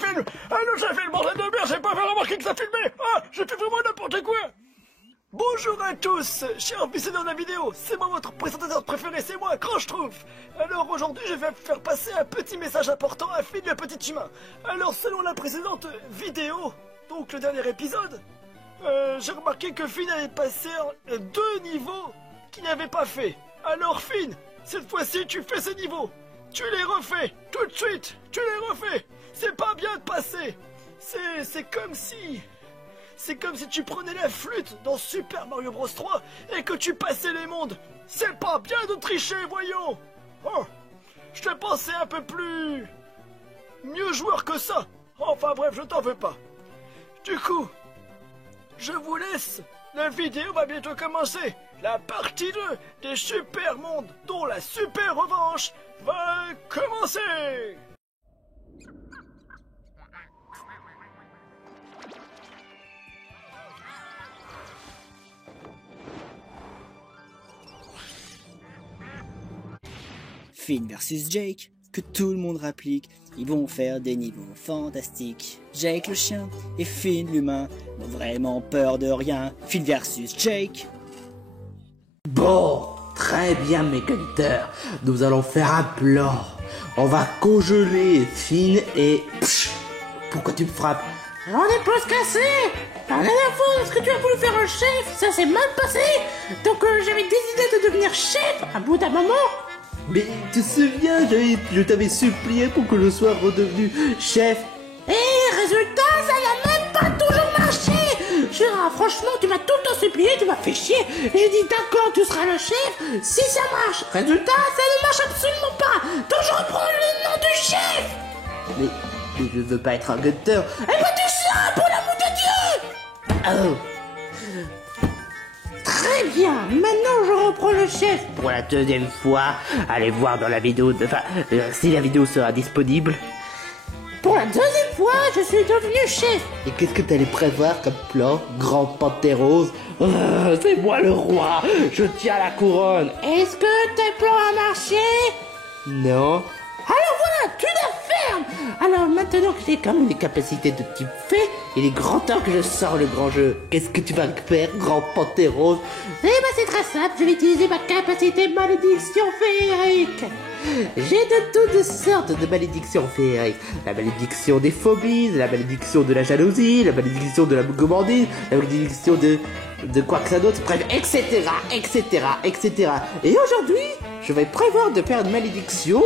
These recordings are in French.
filme. Ah non, ça filme, bordel de merde, j'ai pas fait remarquer que ça filmait. Ah, j'ai fait vraiment n'importe quoi. Bonjour à tous, chers visiteurs de la vidéo, c'est moi votre présentateur préféré, c'est moi, Cranche Trouve. Alors aujourd'hui je vais faire passer un petit message important à Finn le petit humain. Alors selon la précédente vidéo, donc le dernier épisode, j'ai remarqué que Finn avait passé 2 niveaux qu'il n'avait pas fait. Alors Finn, cette fois-ci tu fais ces niveaux, tu les refais, tout de suite, tu les refais. C'est pas bien de passer, c'est comme si... C'est comme si tu prenais la flûte dans Super Mario Bros 3 et que tu passais les mondes. C'est pas bien de tricher, voyons. Oh, je te pensais un peu plus... mieux joueur que ça. Enfin bref, je t'en veux pas. Du coup, je vous laisse. La vidéo va bientôt commencer. La partie 2 des Super Mondes, dont la Super Revanche, va commencer. Finn versus Jake, que tout le monde rapplique, ils vont faire des niveaux fantastiques. Jake le chien et Finn l'humain n'ont vraiment peur de rien. Finn versus Jake. Bon, très bien Mécaniteur, nous allons faire un plan. On va congeler Finn et... Psh, pourquoi tu me frappes? J'en ai pas se casser. La dernière fois, lorsque tu as voulu faire un chef, ça s'est mal passé. Donc j'avais décidé de devenir chef à bout d'un moment. Mais tu te souviens, je t'avais supplié pour que je sois redevenu chef. Et résultat, ça n'a même pas toujours marché. Franchement, tu m'as tout le temps supplié, tu m'as fait chier. J'ai dit d'accord, tu seras le chef si ça marche. Résultat, ça ne marche absolument pas. Donc je reprends le nom du chef. Mais je veux pas être un gunter. Eh ben tu seras, pour l'amour de Dieu. Oh. Très bien, maintenant je reprends le chef. Pour la deuxième fois, allez voir dans la vidéo, si la vidéo sera disponible. Pour la deuxième fois, je suis devenu chef. Et qu'est-ce que t'allais prévoir comme plan, grand panthère rose? C'est moi le roi, je tiens la couronne. Est-ce que tes plans ont marché? Non. Alors voilà, tu la fermes. Alors maintenant que j'ai quand même Les capacités de type fée, il est grand temps que je sors le grand jeu. Qu'est-ce que tu vas faire, grand panthère rose? eh ben c'est très simple, je vais utiliser ma capacité malédiction féerique. J'ai de toutes sortes de malédictions féeriques. La malédiction des phobies, la malédiction de la jalousie, la malédiction de la gourmandise, la malédiction de quoi que ça d'autre, bref, etc., etc., etc. Et aujourd'hui, je vais prévoir de faire une malédiction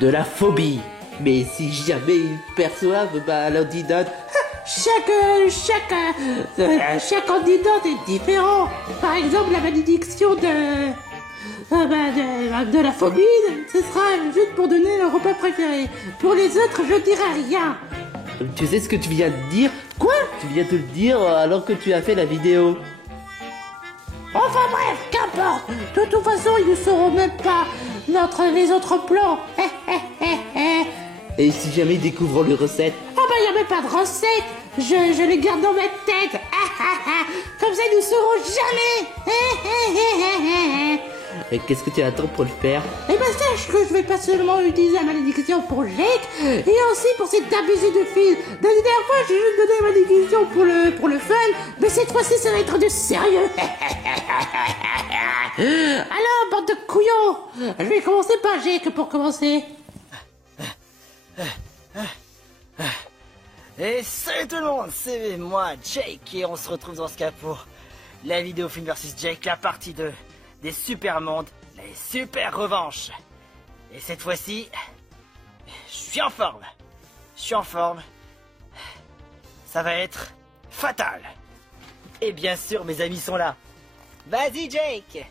de la phobie. Mais si jamais ils perçoivent l'antidote, Chaque candidat est différent. Par exemple, la malédiction de la phobie, ce sera juste pour donner le repas préféré. Pour les autres, je dirai rien. tu sais ce que tu viens de dire? Quoi? Tu viens de le dire alors que tu as fait la vidéo. Enfin bref, qu'importe. De toute façon, ils ne sauront même pas les autres plans. Et si jamais ils découvrent les recettes? Ah bah, il n'y a même pas de recette. Je les garde dans ma tête. Comme ça, ils ne sauront jamais. Et qu'est-ce que tu attends pour le faire? Eh ben sache que je vais pas seulement utiliser la malédiction pour Jake, et aussi pour cet abusé de fil. La dernière fois, j'ai juste donné la malédiction pour le fun, mais cette fois-ci, ça va être de sérieux. Alors, bande de couillons, je vais commencer par Jake pour commencer. Et salut tout le monde, c'est moi Jake et on se retrouve dans ce cas pour la vidéo Finn versus Jake, la partie 2 des Super Mondes, les Super Revanches. Et cette fois-ci, je suis en forme. Ça va être fatal. Et bien sûr, mes amis sont là. Vas-y Jake,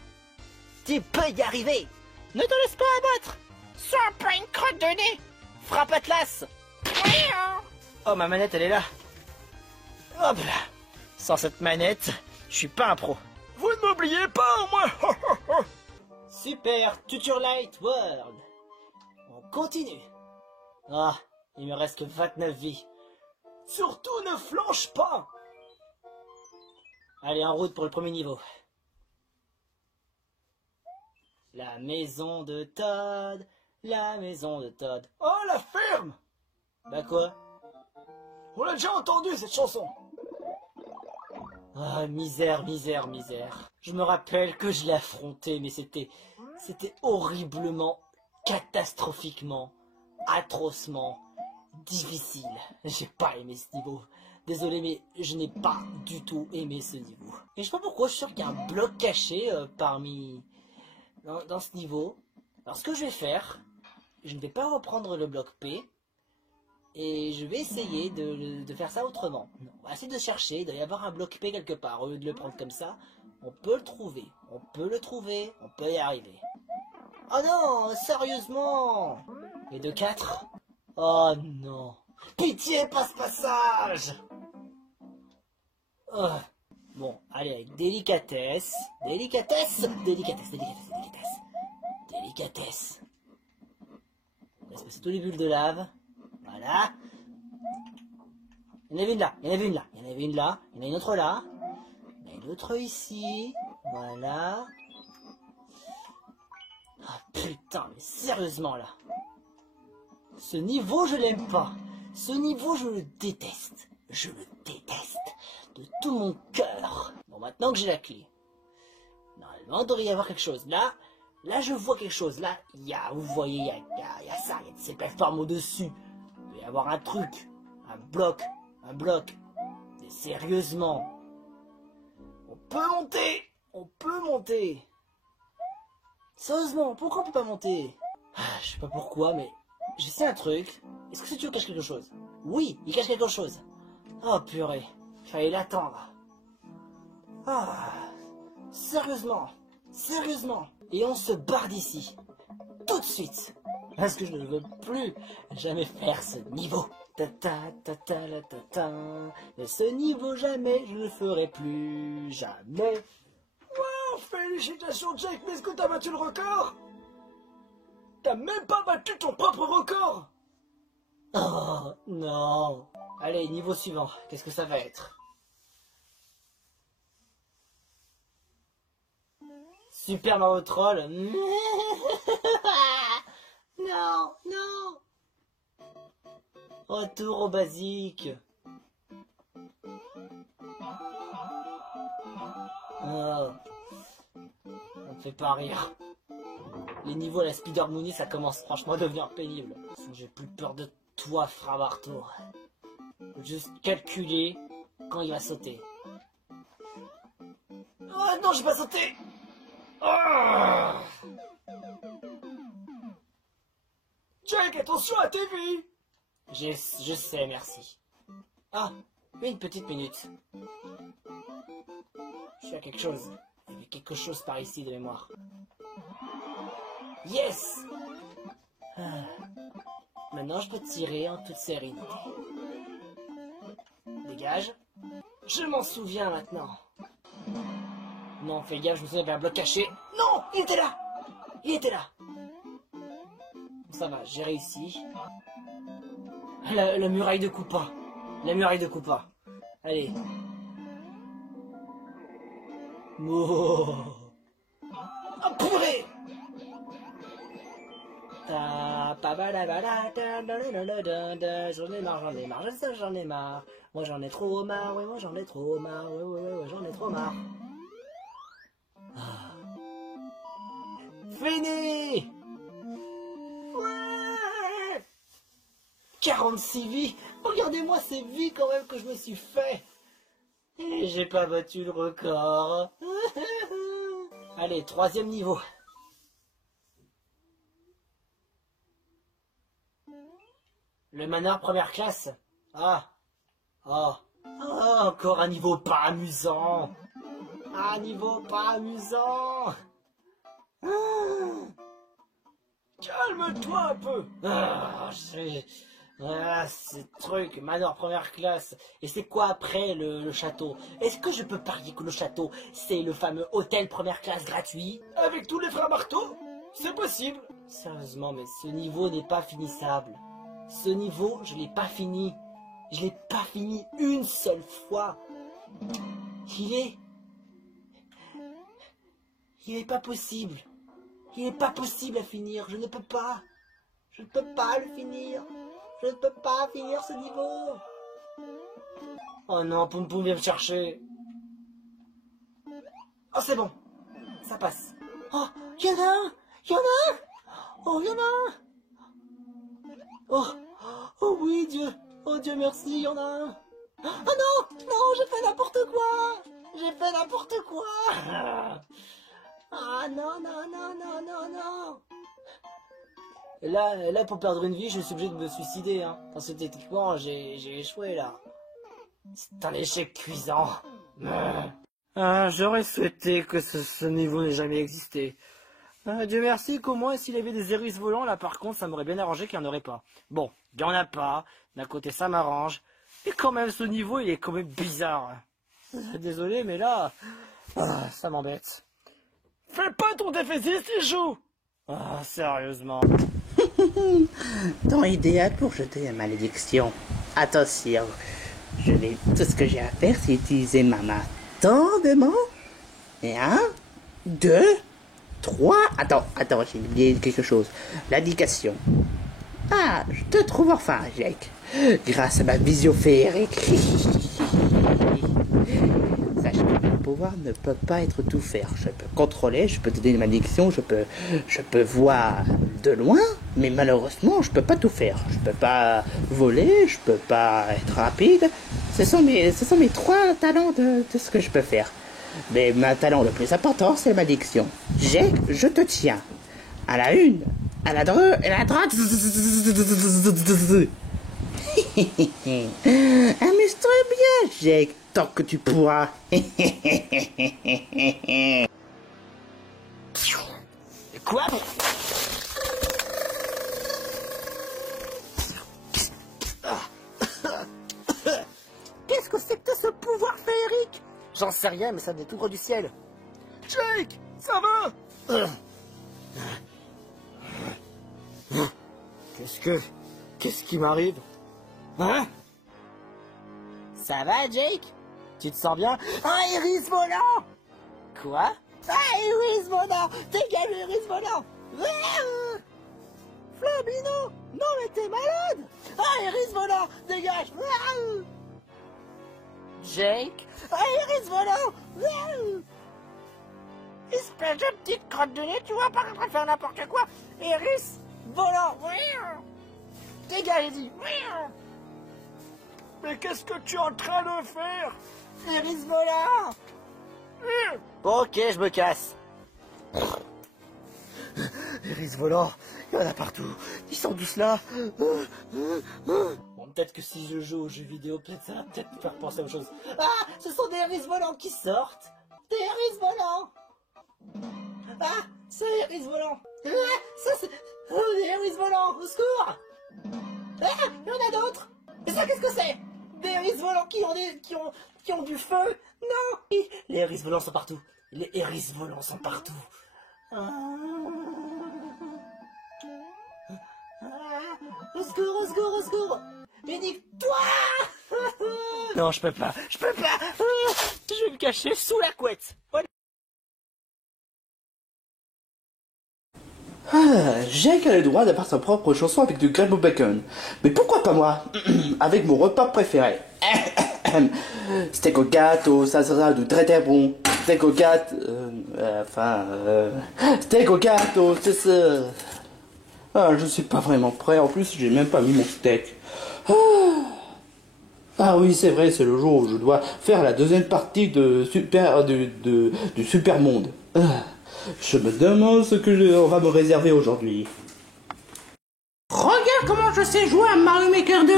tu peux y arriver. Ne te laisse pas abattre. Sois pas une crotte de nez. Frappe Atlas. Oh, ma manette, elle est là. Hop là. Sans cette manette, je suis pas un pro. Vous ne m'oubliez pas, au moins. Super Tutor Light World. On continue. Ah, il me reste que 29 vies. Surtout ne flanche pas. Allez, en route pour le premier niveau. La maison de Todd. La maison de Todd. Oh, la ferme. Bah quoi? On l'a déjà entendu cette chanson. Ah, misère, misère, misère. Je me rappelle que je l'ai affronté, mais c'était horriblement, catastrophiquement, atrocement difficile. J'ai pas aimé ce niveau. Désolé, mais je n'ai pas du tout aimé ce niveau. Et je sais pas pourquoi, je suis sûr qu'il y a un bloc caché dans ce niveau. Alors ce que je vais faire, je ne vais pas reprendre le bloc P. Et je vais essayer de faire ça autrement. On va essayer de chercher, il doit y avoir un bloc P quelque part. Au lieu de le prendre comme ça, on peut le trouver. On peut le trouver, on peut y arriver. Oh non, sérieusement! Et de 4? Oh non. Pitié, passe passage! Oh. Bon, allez, avec délicatesse. Délicatesse! Délicatesse, délicatesse, délicatesse. Délicatesse. Laisse passer tous les bulles de lave. Voilà. Il y en avait une là, il y en avait une là, il y en avait une là, il y en a une autre là. Il y en a une autre ici. Voilà. Ah putain, mais sérieusement là. Ce niveau, je l'aime pas. Ce niveau, je le déteste. Je le déteste. De tout mon cœur. Bon, maintenant que j'ai la clé. Normalement, il devrait y avoir quelque chose. Là, je vois quelque chose. Là, vous voyez, il y a ça, il y a ces plateformes au-dessus. Il doit y avoir un truc. Un bloc. Mais sérieusement. On peut monter. On peut monter. Sérieusement, pourquoi on peut pas monter? Je sais pas pourquoi, mais je sais un truc. Est-ce que ce tuyau cache quelque chose? Oui, il cache quelque chose. Oh purée, fallait l'attendre. Ah, sérieusement. Et on se barre d'ici. Tout de suite. Parce que je ne veux plus jamais faire ce niveau. Et ce niveau, jamais, je ne le ferai plus. Jamais. Wow, félicitations Jake, mais est-ce que t'as battu le record? T'as même pas battu ton propre record. Oh, non. Allez, niveau suivant. Qu'est-ce que ça va être? Super Mario Troll. Non. Retour au basique. Oh. Ça me fait pas rire. Les niveaux à la Spider Mooney, ça commence franchement à devenir pénible. J'ai plus peur de toi, Fra Marteau. Faut juste calculer quand il va sauter. Oh non, j'ai pas sauté. Oh. Jake, attention à tes vies. Je sais, merci. Ah, une petite minute. Je suis à quelque chose. Il y avait quelque chose par ici de mémoire. Yes! Ah. Maintenant, je peux tirer en toute sérénité. Dégage. Je m'en souviens maintenant. Non, fais gaffe, je me souviens d'un bloc caché. Non, il était là. Ça va, j'ai réussi. La muraille de Koopa. Allez. Oh, purée! J'en ai marre. Moi j'en ai trop marre, ouais, j'en ai trop marre. Ah. Fini! Ouais! 46 vies! Regardez-moi ces vies quand même que je me suis fait! Et j'ai pas battu le record. Allez, 3e niveau. Le manoir première classe. Ah, encore un niveau pas amusant. Calme-toi un peu. Ce truc, manoir première classe. Et c'est quoi après le château? Est-ce que je peux parier que le château, c'est le fameux hôtel première classe gratuit? Avec tous les frères Marteau? C'est possible. Sérieusement, mais ce niveau n'est pas finissable. Ce niveau, je l'ai pas fini. Je l'ai pas fini une seule fois. Il est pas possible. Il est pas possible à finir. Je ne peux pas le finir. Je ne peux pas finir ce niveau. Oh non, Poum Poum vient me chercher. Oh, c'est bon. Ça passe. Oh, il y en a un. Il y en a un. Oh, il y en a un. Oh, oh oui, Dieu. Oh Dieu merci, il y en a un. Oh non, non, j'ai fait n'importe quoi. J'ai fait n'importe quoi. Ah non, non, non, non, non, non. Là, pour perdre une vie, je suis obligé de me suicider, hein. Parce que techniquement, j'ai échoué, là. C'est un échec cuisant. J'aurais souhaité que ce niveau n'ait jamais existé. Dieu merci qu'au moins, s'il y avait des hérisses volants, là, par contre, ça m'aurait bien arrangé qu'il n'y en aurait pas. Bon, il n'y en a pas. D'un côté, ça m'arrange. Et quand même, ce niveau, il est quand même bizarre. Désolé, mais là, ça m'embête. Fais pas ton déficit, il joue. Ah, sérieusement. Temps idéal pour jeter la malédiction. Attention, tout ce que j'ai à faire, c'est utiliser ma main tendement. Et 1, 2, 3. Attends, j'ai oublié quelque chose. L'indication. Ah, je te trouve enfin, Jake. Grâce à ma vision féerique. Sache que mon pouvoir ne peut pas être tout faire. Je peux contrôler, je peux te donner une malédiction, je peux voir de loin, mais malheureusement, je peux pas tout faire. Je peux pas voler, je peux pas être rapide. Ce sont mes 3 talents de ce que je peux faire. Mais mon talent le plus important, c'est la malédiction. Jake, je te tiens. À la 1, à la 2, et à la droite. Amuse-toi bien, Jake, tant que tu pourras. Quoi? Qu'est-ce que c'est que ce pouvoir féerique? J'en sais rien, mais ça venait tout droit du ciel. Jake, ça va? Qu'est-ce qui m'arrive? Hein? Ça va, Jake? Tu te sens bien? Un hérisse volant! Quoi? Un hérisse volant! Dégage le hérisse volant! Flambino! Non mais t'es malade! Un hérisse volant! Dégage! Jake? Un hérisse volant! Espèce de petite crotte de nez, tu vois pas en train de faire n'importe quoi! Hérisse volant! Dégage, j'ai dit! Mais qu'est-ce que tu es en train de faire? Hérisse volant! Bon, ok, je me casse. Hérisses volants, il y en a partout. Ils sont tous là. Bon, peut-être que si je joue aux jeux vidéo, peut-être ça va peut-être me faire penser aux choses. Ah, ce sont des hérisses volants qui sortent. Des hérisses volants. Ah, c'est des hérisses volants. Ah, ça c'est des hérisses volants. Au secours. Ah, il y en a d'autres. Et ça, qu'est-ce que c'est? Des hérisses volants qui ont du feu. Non. Les hérisses volants sont partout. Les hérisses volants sont partout. Au secours, au secours, au secours. Bénique-toi. Non, je peux pas. Je vais me cacher sous la couette. Voilà. Jake a le droit d'avoir sa propre chanson avec du crème au bacon. Mais pourquoi pas moi? Avec mon repas préféré. Steak au gâteau, ça sera du très très bon. Steak au gâteau... steak au gâteau, c'est ça. Ah, je suis pas vraiment prêt. En plus, j'ai même pas mis mon steak. Ah oui, c'est vrai, c'est le jour où je dois faire la deuxième partie de du Super Monde. Je me demande ce que on va me réserver aujourd'hui. Regarde comment je sais jouer à Mario Maker 2.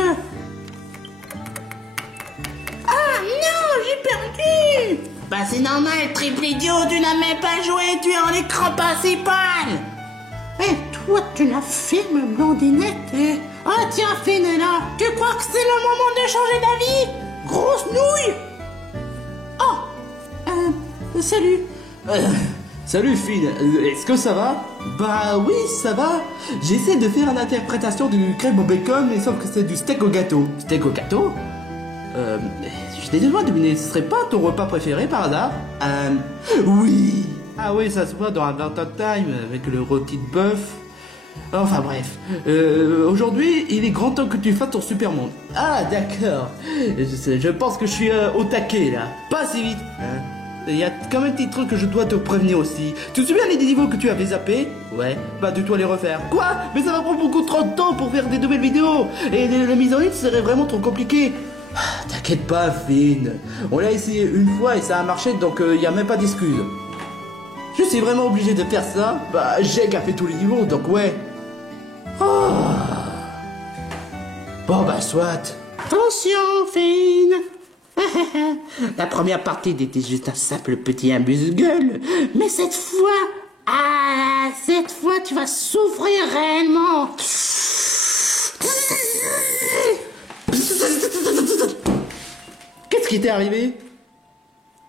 Ah non, j'ai perdu. Bah c'est normal, triple idiot, tu n'as même pas joué, tu es en écran principal. Eh, toi, tu la filmes, blondinette. Ah tiens, Finella, tu crois que c'est le moment de changer d'avis? Grosse nouille. Oh, salut. Salut Phil, est-ce que ça va? Bah oui, ça va. J'essaie de faire une interprétation du crème au bacon, mais sauf que c'est du steak au gâteau. Steak au gâteau? Je t'ai déjà deviné, ce serait pas ton repas préféré par hasard? Oui. Ah oui, ça se voit dans Adventure Time avec le rôti de bœuf. Enfin bref, aujourd'hui, il est grand temps que tu fasses ton super monde. Ah d'accord, je pense que je suis au taquet là, pas si vite. Hein. Il y a quand même des trucs que je dois te prévenir aussi. Tu te souviens des niveaux que tu avais zappés? Ouais, bah tu dois les refaire. Quoi? Mais ça va prendre beaucoup trop de temps pour faire des nouvelles vidéos. Et la mise en ligne serait vraiment trop compliqué. T'inquiète pas, Finn. On l'a essayé une fois et ça a marché, donc il n'y a même pas d'excuses. Je suis vraiment obligé de faire ça. Bah, Jake a fait tous les niveaux, donc ouais. Oh. Bon bah soit. Attention, Finn. La première partie était juste un simple petit amuse-gueule. Mais cette fois, tu vas souffrir réellement. Qu'est-ce qui t'est arrivé?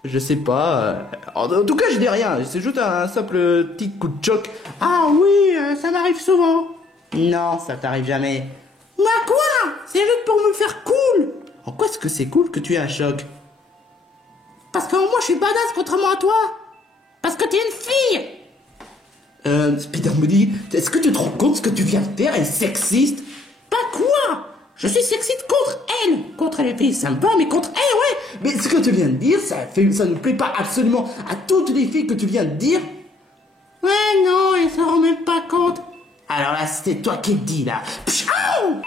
Je sais pas. En tout cas, je dis rien. C'est juste un simple petit coup de choc. Ah oui, ça m'arrive souvent. Non, ça t'arrive jamais. Mais quoi? C'est juste pour me faire cool. En quoi est-ce que c'est cool que tu aies un choc? Parce que moi je suis badass contrairement à toi. Parce que t'es une fille. Spider Moody, est-ce que tu te rends compte ce que tu viens de faire est sexiste? Pas quoi? Je suis sexiste contre elle. Contre les filles, ça me va, mais contre elle, ouais. Mais ce que tu viens de dire, ça ne plaît pas absolument à toutes les filles que tu viens de dire. Ouais, non, elles s'en rendent même pas compte. Alors là, c'était toi qui le dis, là. Pshao!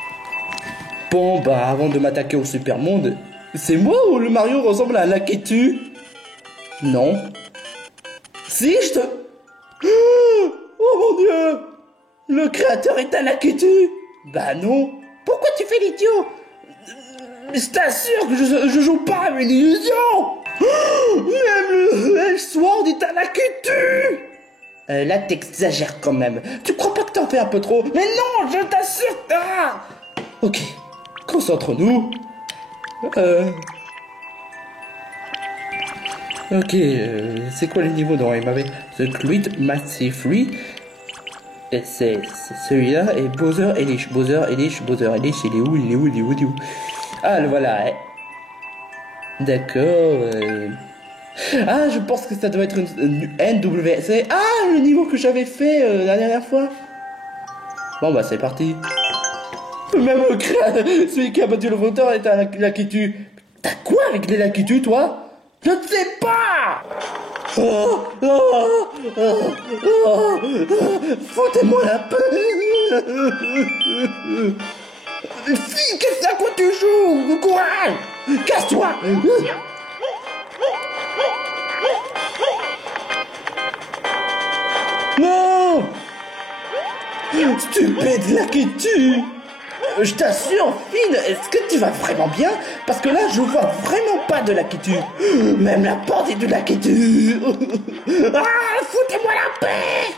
Bon, bah, avant de m'attaquer au super monde, c'est moi ou le Mario ressemble à un Lakitu? Non. Si, je te... Oh mon Dieu! Le créateur est un Lakitu? Bah non. Pourquoi tu fais l'idiot? Je t'assure que je joue pas à une illusion. Même le Edge-Sword est un Lakitu. Là, t'exagères quand même. Tu crois pas que t'en fais un peu trop? Mais non, je t'assure. Ah. Ok, concentre-nous. Ok, c'est quoi le niveau dont il m'avait... The Great Massive Free. C'est celui-là, et Bowser Elish. Bowser Elish, il est où? Il est où? Ah, le voilà. D'accord. Ah, je pense que ça doit être une NWC. Ah, le niveau que j'avais fait la dernière fois. Bon, bah, c'est parti. Même celui qui a battu le voteur est un Lakitu. T'as quoi avec les Lakitu, toi? Je ne sais pas. Foutez-moi la paix. Fille, qu'est-ce à quoi tu joues? Courage. Casse-toi. Non. Stupide Lakitu. Je t'assure, Finn, est-ce que tu vas vraiment bien? Parce que là, je vois vraiment pas de Lakitu. Même la porte est de Lakitu. Ah, foutez-moi la paix.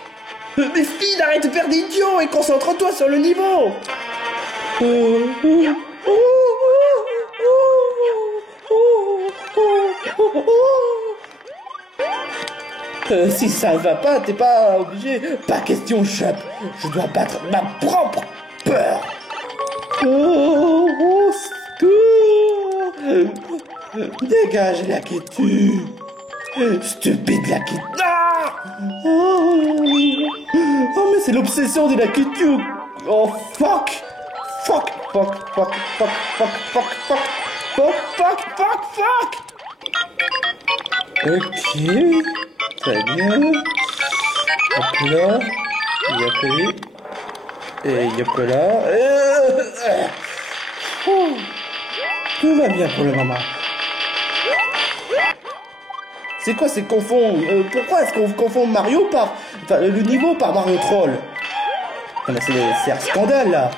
Mais Finn, arrête de faire d'idiot et concentre-toi sur le niveau. Si ça ne va pas, t'es pas obligé. Pas question, Chop. Je dois battre ma propre peur. Oh, secours. Dégage, Lakitu. Stupide Lakitu. Ah. Oh, mais c'est l'obsession des Lakitu. Oh, fuck. Fuck. Ok. Très bien. Hop là. Et yop là. Tout va bien pour le moment. C'est quoi ces confond? Pourquoi est-ce qu'on confond Mario par... Enfin, le niveau par Mario Troll? C'est un scandale, là.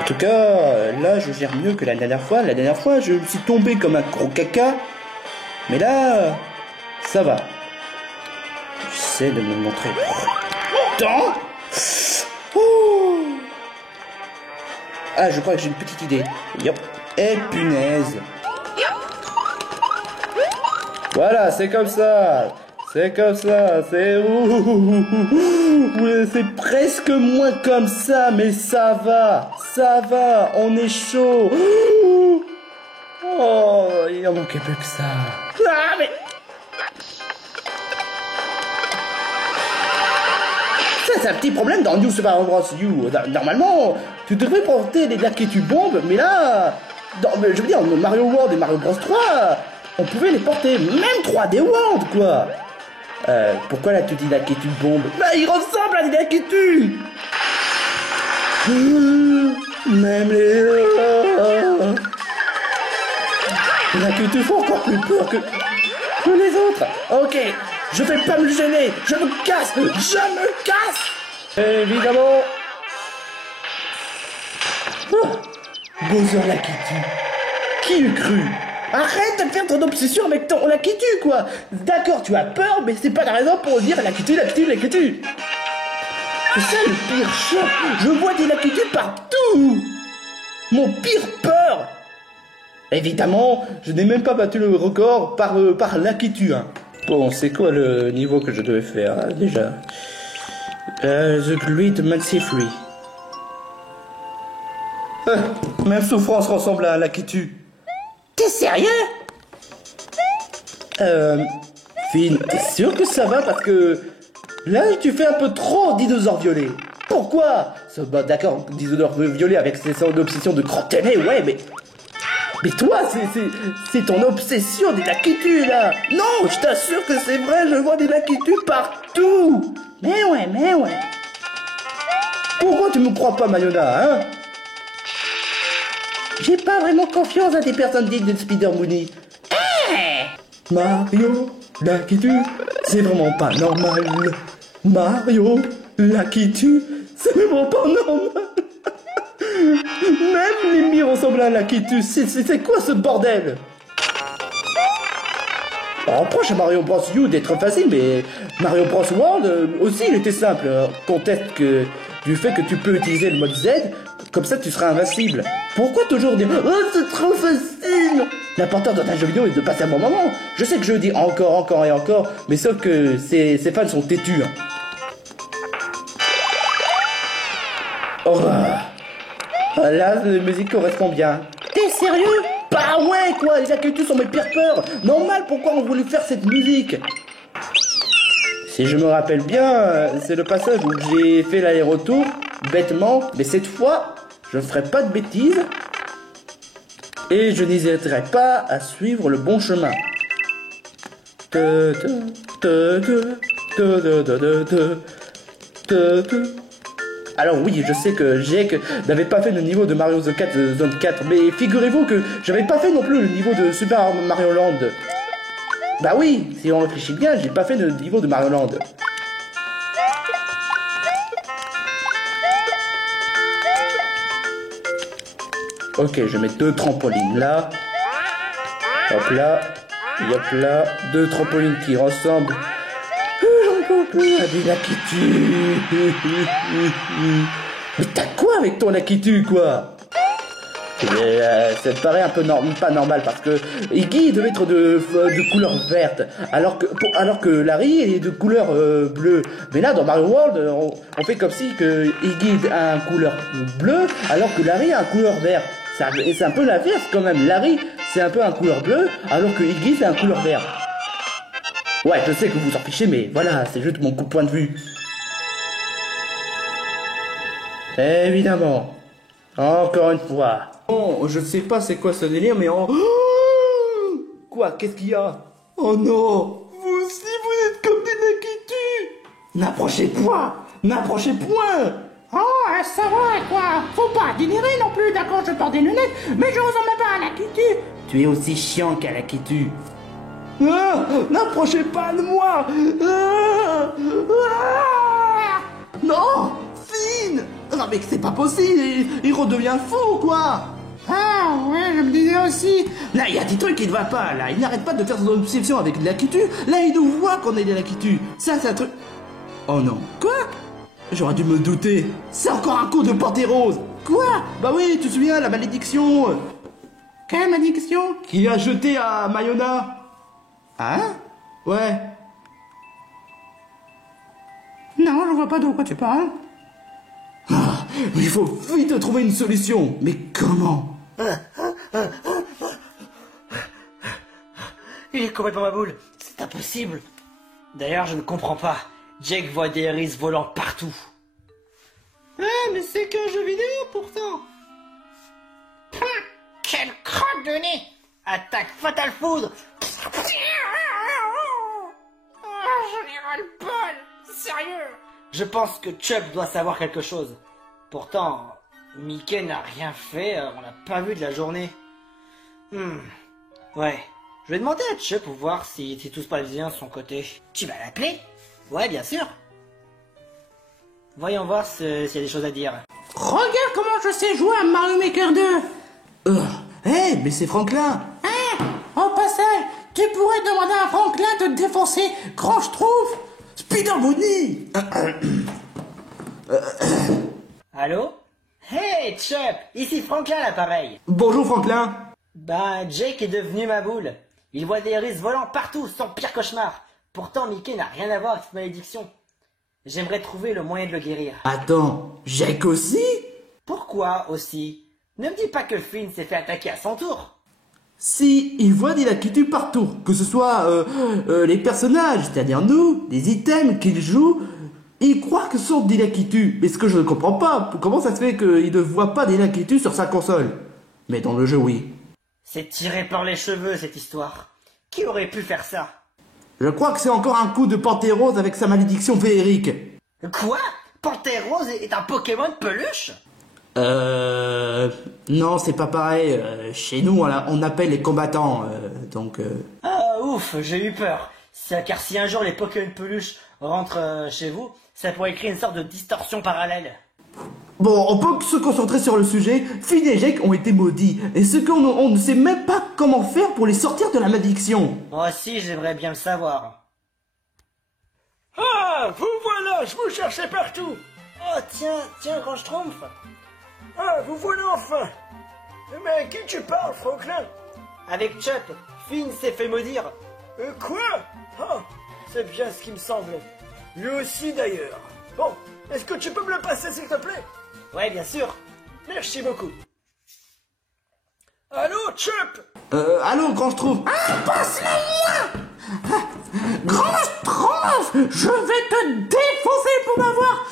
En tout cas, là, je gère mieux que la dernière fois. La dernière fois, je me suis tombé comme un gros caca. Mais là, ça va. J'essaie de me montrer. Attends. Ah, je crois que j'ai une petite idée. Yop. Et punaise. Voilà, c'est comme ça. C'est presque moins comme ça, mais ça va, on est chaud. Oh, il en manquait plus que ça. Ah, mais... c'est un petit problème dans New Super Mario Bros. U. Normalement, tu devrais porter des Lakitu bombes, mais là, je veux dire, Mario World et Mario Bros 3, on pouvait les porter, même 3D World, quoi. Pourquoi là tu dis Lakitu bombe? Bah, il ressemble à des Lakitu. Même les Lakitu font encore plus peur que les autres. Ok, je vais pas me gêner, je me casse. Évidemment. Bowser Lakitu. Qui eût cru? Arrête de faire ton obsession avec ton Lakitu, quoi. D'accord, tu as peur, mais c'est pas la raison pour dire Lakitu. C'est ça le pire choc. Je vois des Lakitu partout. Mon pire peur. Évidemment, je n'ai même pas battu le record par Lakitu, hein. Bon, c'est quoi le niveau que je devais faire, hein, déjà? The Great Mansifree. Même Souffrance ressemble à Lakitu. T'es sérieux? Finn, t'es sûr que ça va? Parce que là, tu fais un peu trop dinosaure violet. Pourquoi? Bah d'accord, dinosaure violet avec son obsession de crotte-nez, ouais, mais toi, c'est ton obsession des Lakitu, là. Non, je t'assure que c'est vrai, je vois des Lakitu partout. Mais ouais. Pourquoi tu me crois pas, Mayona, hein? J'ai pas vraiment confiance à des personnes dignes de Spider Mooney. Mario Lakitu, c'est vraiment pas normal. Mario Lakitu, c'est vraiment pas normal. Même les mi ressemblent à Lakitu. C'est quoi ce bordel? On reproche à Mario Bros U d'être facile, mais Mario Bros World aussi il était simple. Conteste du fait que tu peux utiliser le mode Z, comme ça tu seras invincible. Pourquoi toujours dire oh c'est trop facile? L'important dans un jeu vidéo est de passer un bon moment. Je sais que je le dis encore et encore, mais sauf que ces fans sont têtus. Hein. Oh, là la musique correspond bien. T'es sérieux? Bah ouais quoi, les Lakitu sont mes pires peurs. Normal, pourquoi on voulait faire cette musique? Si je me rappelle bien, c'est le passage où j'ai fait l'aller-retour, bêtement, mais cette fois, je ne ferai pas de bêtises et je n'hésiterai pas à suivre le bon chemin. Alors oui, je sais que Jake n'avait pas fait le niveau de Mario The 4 Zone 4, mais figurez-vous que j'avais pas fait non plus le niveau de Super Mario Land. Bah oui, si on réfléchit bien, j'ai pas fait le niveau de Mario Land. Ok, je mets 2 trampolines là. Hop là, 2 trampolines qui ressemblent. J'en peux plus à des Lakitu. Mais t'as quoi avec ton Lakitu, quoi? Ça te paraît un peu pas normal parce que Iggy devait être de couleur verte alors que Larry est de couleur bleue. Mais là dans Mario World on fait comme si que Iggy a une couleur bleue alors que Larry a une couleur verte. Et c'est un peu l'inverse quand même. Larry c'est un peu un couleur bleue alors que Iggy c'est un couleur verte. Ouais, je sais que vous en fichez, mais voilà, c'est juste mon point de vue. Évidemment. Encore une fois. Bon, je sais pas c'est quoi ce délire, mais Quoi? Qu'est-ce qu'il y a? Oh non! Vous aussi, vous êtes comme des Lakitu! N'approchez point! Oh, ça va, quoi. Faut pas délirer non plus, d'accord, je porte des lunettes, mais je ressemble pas à Lakitu. Tu es aussi chiant qu'à Lakitu. N'approchez pas de moi! Non! Finn! Non mais c'est pas possible! Il redevient fou, quoi! Ah, ouais, je me disais aussi. Là, il y a des trucs qui ne va pas, là. Il n'arrête pas de faire son obsession avec Lakitu. Là, il nous voit qu'on est des Lakitu. Ça, c'est un truc... Oh non. Quoi? J'aurais dû me douter. C'est encore un coup de portée rose. Quoi? Bah oui, tu te souviens, la malédiction. Quelle malédiction? Qui a jeté à Mayona. Hein? Ouais. Non, je vois pas de quoi tu parles. Ah, il faut vite trouver une solution. Mais comment? Il est complètement ma boule. C'est impossible. D'ailleurs, je ne comprends pas. Jake voit des iris volant partout. c'est qu'un jeu vidéo pourtant. Quelle crotte de nez! Attaque Fatal Foudre. J'en ai ras-le-bol! Sérieux! Je pense que Chup doit savoir quelque chose. Pourtant, Mickey n'a rien fait, on l'a pas vu de la journée. Ouais, je vais demander à Chup pour voir si tout se passe bien de son côté. Tu vas l'appeler? Ouais, bien sûr. Voyons voir s'il y a des choses à dire. Regarde comment je sais jouer à Mario Maker 2. Mais c'est Franklin. Au passage, tu pourrais demander à Franklin de te défoncer quand je trouve. Spider Mooney. Allô? Hey Chup, ici Franklin l'appareil. Bonjour Franklin. Ben, Jake est devenu ma boule. Il voit des iris volants partout, son pire cauchemar. Pourtant, Mickey n'a rien à voir avec cette malédiction. J'aimerais trouver le moyen de le guérir. Attends, Jake aussi? Pourquoi aussi? Ne me dis pas que Finn s'est fait attaquer à son tour. Si, il voit des Lakitu partout, que ce soit les personnages, c'est-à-dire nous, des items qu'il joue, il croit que ce sont des Lakitu. Mais ce que je ne comprends pas, comment ça se fait qu'il ne voit pas des Lakitu sur sa console? Mais dans le jeu, oui. C'est tiré par les cheveux, cette histoire. Qui aurait pu faire ça? Je crois que c'est encore un coup de Pantérose avec sa malédiction féerique. Quoi? Panthère Rose est un Pokémon de peluche? Non, c'est pas pareil. Chez nous, on appelle les combattants, donc... Ah ouf, j'ai eu peur. Car si un jour les Pokémon de peluche rentrent chez vous, ça pourrait créer une sorte de distorsion parallèle. Bon, on peut se concentrer sur le sujet. Finn et Jake ont été maudits, et ce qu'on ne sait même pas comment faire pour les sortir de la malédiction. Moi aussi, j'aimerais bien le savoir. Ah, vous voilà, je vous cherchais partout. Oh tiens, quand je trompe. Ah, vous voilà enfin. Mais à qui tu parles, Franklin? Avec Chup, Finn s'est fait maudire. Quoi? Ah, c'est bien ce qui me semblait. Lui aussi d'ailleurs. Bon, est-ce que tu peux me le passer s'il te plaît? Ouais, bien sûr. Merci beaucoup. Allô, Chup? Allô, Grand Schtroumpf. Passe-le-moi. Grand Schtroumpf, je vais te défoncer pour m'avoir.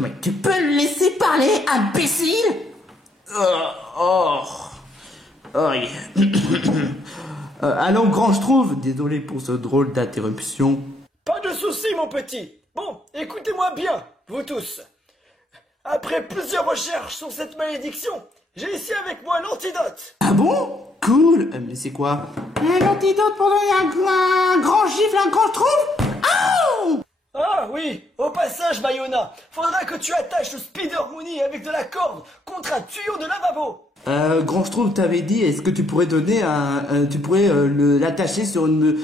Mais tu peux le laisser parler, imbécile? Allô, Grand Schtroumpf. Désolé pour ce drôle d'interruption. Pas de soucis, mon petit. Bon, écoutez-moi bien, vous tous. Après plusieurs recherches sur cette malédiction, j'ai ici avec moi l'antidote. Ah bon? Cool. Mais c'est quoi? L'antidote pour donner un grand gifle à un grand Schtroumpf? Oh! Ah oui, au passage, Bayona, faudra que tu attaches le Spider Mooney avec de la corde contre un tuyau de lavabo. Grand Schtroumpf t'avait dit, est-ce que tu pourrais donner tu pourrais l'attacher sur une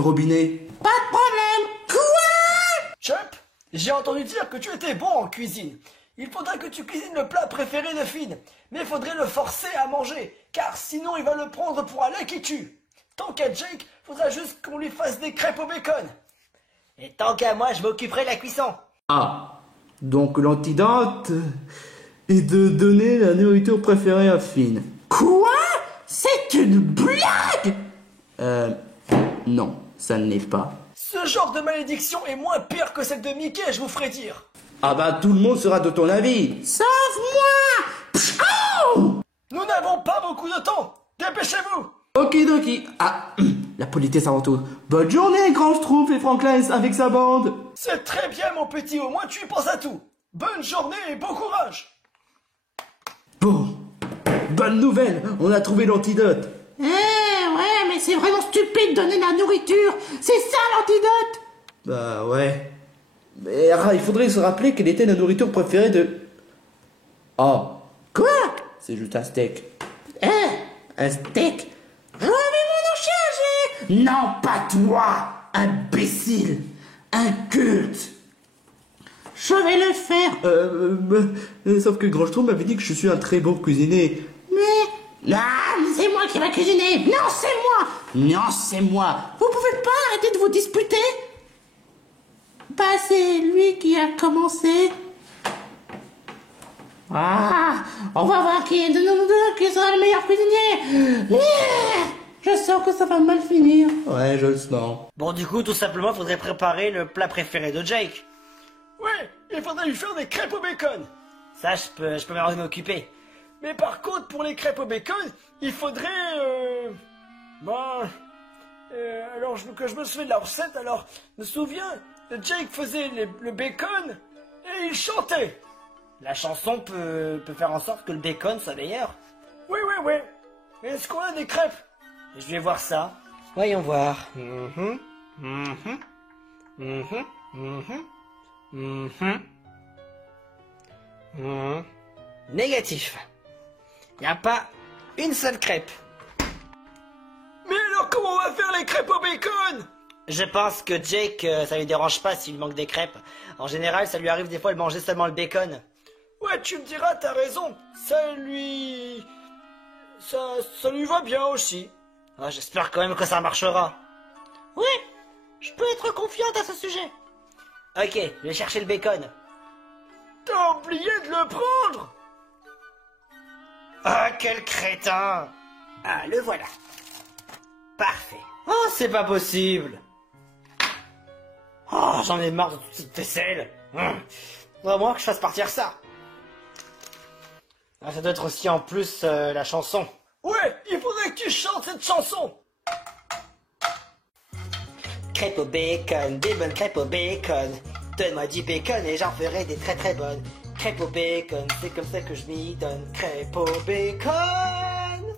robinet? Pas de problème. Quoi? Chup, j'ai entendu dire que tu étais bon en cuisine. Il faudrait que tu cuisines le plat préféré de Finn, mais il faudrait le forcer à manger, car sinon il va le prendre pour un qui tue. Tant qu'à Jake, faudra juste qu'on lui fasse des crêpes au bacon. Et tant qu'à moi, je m'occuperai de la cuisson. Ah, donc l'antidote est de donner la nourriture préférée à Finn. Quoi? C'est une blague? Non, ça ne l'est pas. Ce genre de malédiction est moins pire que celle de Mickey, je vous ferai dire. Ah bah tout le monde sera de ton avis. Sauf moi. Oh! Nous n'avons pas beaucoup de temps. Dépêchez-vous. Okidoki. Ah, la politesse avant tout. Bonne journée, Grand Schtroumpf et Franklin avec sa bande. C'est très bien, mon petit, au moins tu y penses à tout. Bonne journée et bon courage. Bon, bonne nouvelle, on a trouvé l'antidote. Ouais, mais c'est vraiment stupide de donner la nourriture. C'est ça l'antidote. Bah ouais. Mais il faudrait se rappeler quelle était la nourriture préférée de... Oh, Quoi? c'est juste un steak. Un steak? Je vais m'en charger. Non, pas toi, imbécile. Inculte. Je vais le faire. Sauf que Grand Schtroumpf m'avait dit que je suis un très bon cuisinier. Mais... Ah, c'est moi qui va cuisiner. Non, c'est moi. Non, c'est moi. Vous pouvez pas arrêter de vous disputer? Bah, c'est lui qui a commencé. Ah, on va voir qui est de nous deux qui sera le meilleur cuisinier. Je sens que ça va mal finir. Ouais, je le sens. Bon, du coup, tout simplement, faudrait préparer le plat préféré de Jake. Ouais, il faudrait lui faire des crêpes au bacon. Ça, je peux m'en occuper. Mais par contre, pour les crêpes au bacon, il faudrait... alors que je me souviens de la recette, alors, je me souviens, Jake faisait le bacon et il chantait. La chanson peut faire en sorte que le bacon soit meilleur. Oui. Est-ce qu'on a des crêpes? Je vais voir ça. Voyons voir. Négatif. Y a pas une seule crêpe. Mais alors comment on va faire les crêpes au bacon? Je pense que Jake, ça lui dérange pas s'il manque des crêpes. En général, ça lui arrive des fois de manger seulement le bacon. Ouais, tu me diras, t'as raison. Ça lui va bien aussi. Oh, j'espère quand même que ça marchera. Oui, je peux être confiante à ce sujet. Ok, je vais chercher le bacon. T'as oublié de le prendre? Ah, quel crétin! Ah, le voilà. Parfait. Oh, c'est pas possible. Oh, j'en ai marre de toute cette vaisselle. Vraiment que je fasse partir ça. Ah, ça doit être aussi en plus la chanson. Ouais, il faudrait que tu chantes cette chanson. Crêpes au bacon, des bonnes crêpes au bacon. Donne-moi du bacon et j'en ferai des très très bonnes. Crêpes au bacon, c'est comme ça que je m'y donne. Crêpes au bacon.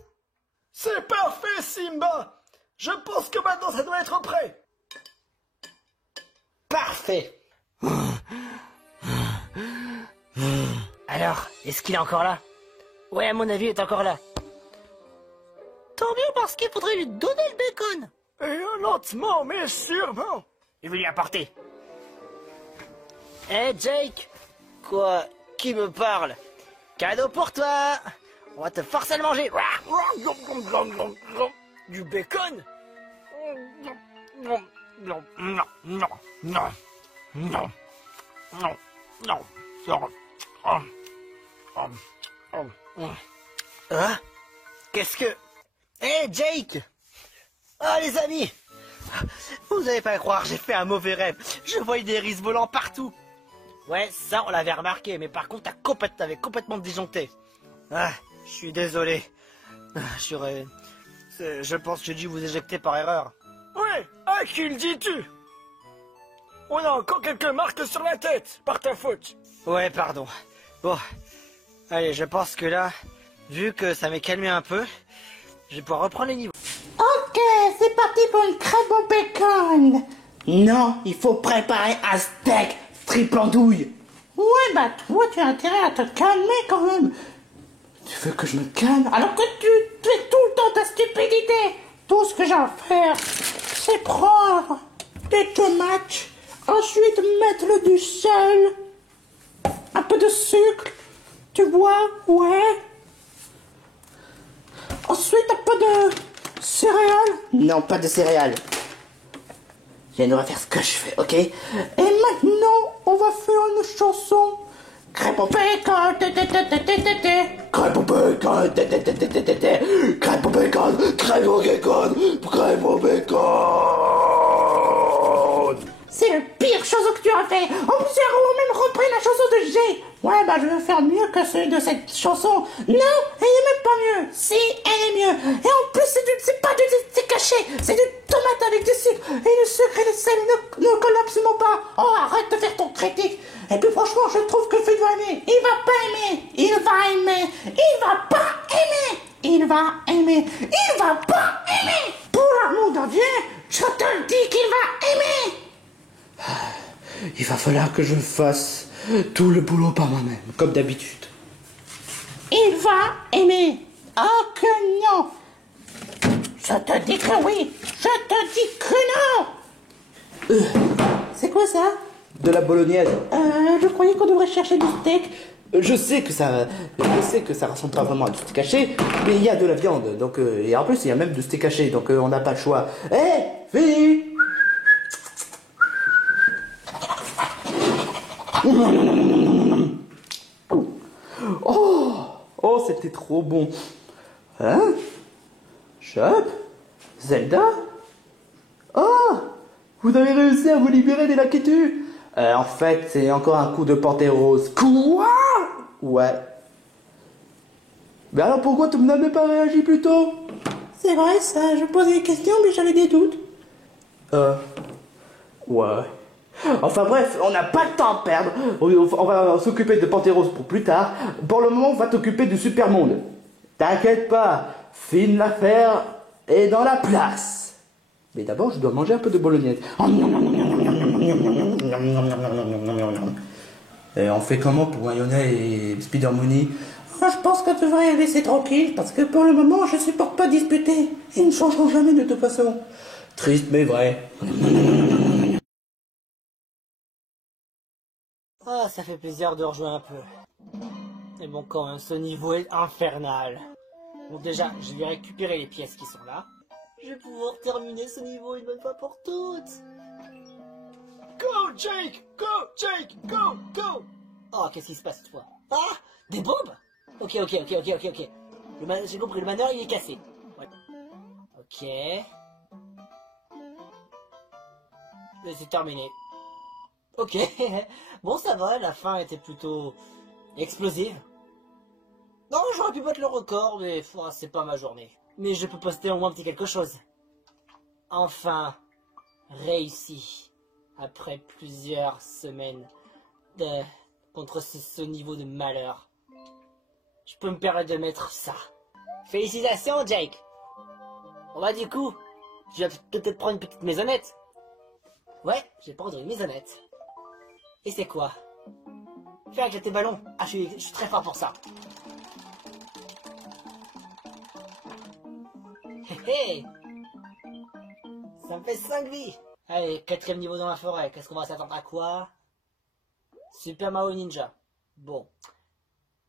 C'est parfait, Simba. Je pense que maintenant ça doit être prêt. Parfait. Alors, est-ce qu'il est encore là? Ouais, à mon avis, il est encore là. Tant mieux parce qu'il faudrait lui donner le bacon. Et lentement, mais sûrement. Je vais lui apporter. Hé, Jake. Quoi? Qui me parle? Cadeau pour toi. On va te forcer à le manger. Du bacon? Hein? Qu'est-ce que... Hé, Jake! Ah, les amis! Vous n'allez pas croire, j'ai fait un mauvais rêve. Je voyais des riz volants partout. Ouais, ça, on l'avait remarqué, mais par contre, t'avais complètement disjoncté. Ah, je suis désolé. Je pense que j'ai dû vous éjecter par erreur. Ouais, à qui le dis-tu? On a encore quelques marques sur la tête, par ta faute. Ouais, pardon. Bon, allez, je pense que là, vu que ça m'est calmé un peu, je vais pouvoir reprendre les niveaux. Ok, c'est parti pour une crêpe au bacon. Non, il faut préparer un steak triple andouille. Ouais, bah toi, tu as intérêt à te calmer quand même. Tu veux que je me calme? Alors que tu fais tout le temps ta stupidité. Tout ce que j'ai à faire, c'est prendre des tomates, ensuite mettre du sel, un peu de sucre, tu vois, ouais. Ensuite un peu de céréales. Non, pas de céréales. On va faire ce que je fais, ok? Et maintenant, on va faire une chanson. Crêpe au bacon, Crêpe au bacon, crêpe au bacon, crêpe au bacon, crêpe au bacon. c'est la pire chanson que tu as fait. En plus, on a même repris la chanson de G. Ouais, bah je vais faire mieux que celui de cette chanson. Non, elle est même pas mieux. Si, elle est mieux. Et en plus, c'est pas du thé caché. C'est du tomate avec du sucre. Et le sucre et le sel ne collent absolument pas. Oh, arrête de faire ton critique. Et puis franchement, je trouve que Phil va aimer. Il va pas aimer. Il va aimer. Il va pas aimer. Il va aimer. Il va pas aimer. Pour l'amour de Dieu, je te le dis qu'il va aimer. Il va falloir que je fasse tout le boulot par moi-même, comme d'habitude. Il va aimer. Oh que non. Je te dis que oui. Je te dis que non. C'est quoi ça? De la bolognaise. Je croyais qu'on devrait chercher du steak. Je sais que ça ressemble pas vraiment à du steak haché, mais il y a de la viande, donc et en plus il y a même du steak haché, donc on n'a pas le choix. Hé, fille! Oh, c'était trop bon. Hein? Chop? Zelda? Oh! Vous avez réussi à vous libérer des laquetus? En fait, c'est encore un coup de Panthéros. Quoi? Ouais. Mais alors pourquoi tu n'avais pas réagi plus tôt? C'est vrai ça, je posais des questions mais j'avais des doutes. Ouais. Enfin bref, on n'a pas de temps à perdre. On va s'occuper de Panthéros pour plus tard. Pour le moment, on va t'occuper du Supermonde. T'inquiète pas, Finn l'affaire est dans la place. Mais d'abord, je dois manger un peu de bolognaise. Et on fait comment pour Mayonnaise et Spider Mooney? Je pense qu'on devrait les laisser tranquilles parce que pour le moment je supporte pas disputer. Ils ne changeront jamais de toute façon. Triste mais vrai. Ah, ça fait plaisir de rejouer un peu. Mais bon, quand même, ce niveau est infernal. Bon, déjà, je vais récupérer les pièces qui sont là. Je vais pouvoir terminer ce niveau une bonne fois pour toutes. Go, Jake! Go, Jake! Go, go! Oh, qu'est-ce qui se passe cette fois? Ah! Des bombes? Ok. J'ai compris, le maneur il est cassé. Ouais. Ok. Mais c'est terminé. Ok. Bon, ça va, la fin était plutôt explosive. Non, j'aurais pu battre le record, mais c'est pas ma journée. Mais je peux poster au moins un petit quelque chose. Enfin, réussi. Après plusieurs semaines contre ce niveau de malheur. Je peux me permettre de mettre ça. Félicitations, Jake. Bon bah du coup, tu vas peut-être prendre une petite maisonnette. Ouais, je vais prendre une maisonnette. Et c'est quoi? Faire éclater tes ballons. Ah, je suis très fort pour ça. Hé hé. Ça me fait 5 vies. Allez, 4e niveau dans la forêt. Qu'est-ce qu'on va s'attendre à quoi? Super Mario Ninja. Bon.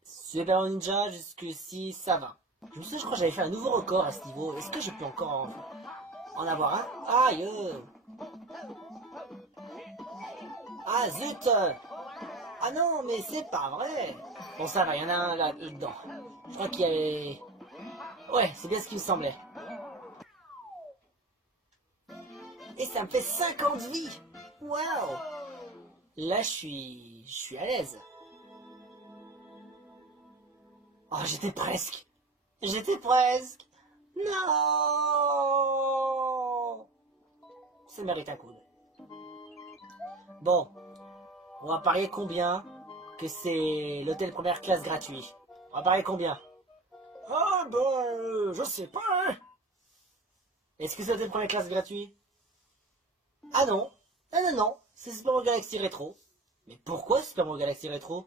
Super Mario Ninja, jusqu'ici, ça va. Je me souviens, je crois que j'avais fait un nouveau record à ce niveau. Est-ce que je peux encore en avoir un? Aïe. Ah zut. Ah non, mais c'est pas vrai. Bon, ça va, il y en a un là-dedans. Je crois qu'il y avait... Ouais, c'est bien ce qui me semblait. Et ça me fait 50 vies. Waouh. Là, je suis à l'aise. Oh, j'étais presque. Non. Ça mérite un coup. Bon. On va parier combien que c'est l'hôtel première classe gratuit. On va parier combien? Ah, je sais pas, hein. Est-ce que c'est l'hôtel première classe gratuit? Ah non. Non. C'est Super Mario Galaxy Retro. Mais pourquoi Super Mario Galaxy Retro?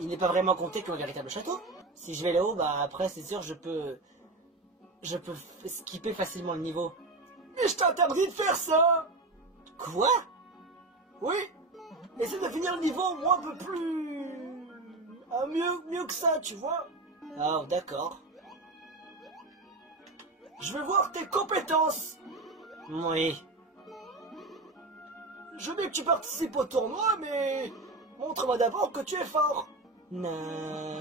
Il n'est pas vraiment compté comme un véritable château. Si je vais là-haut, bah après c'est sûr je peux skipper facilement le niveau. Mais je t'interdis de faire ça. Quoi? Oui. Essaie de finir le niveau, moi un peu plus... Ah, mieux que ça, tu vois. Oh, d'accord. Je veux voir tes compétences. Oui. Je veux que tu participes au tournoi, mais... montre-moi d'abord que tu es fort. Na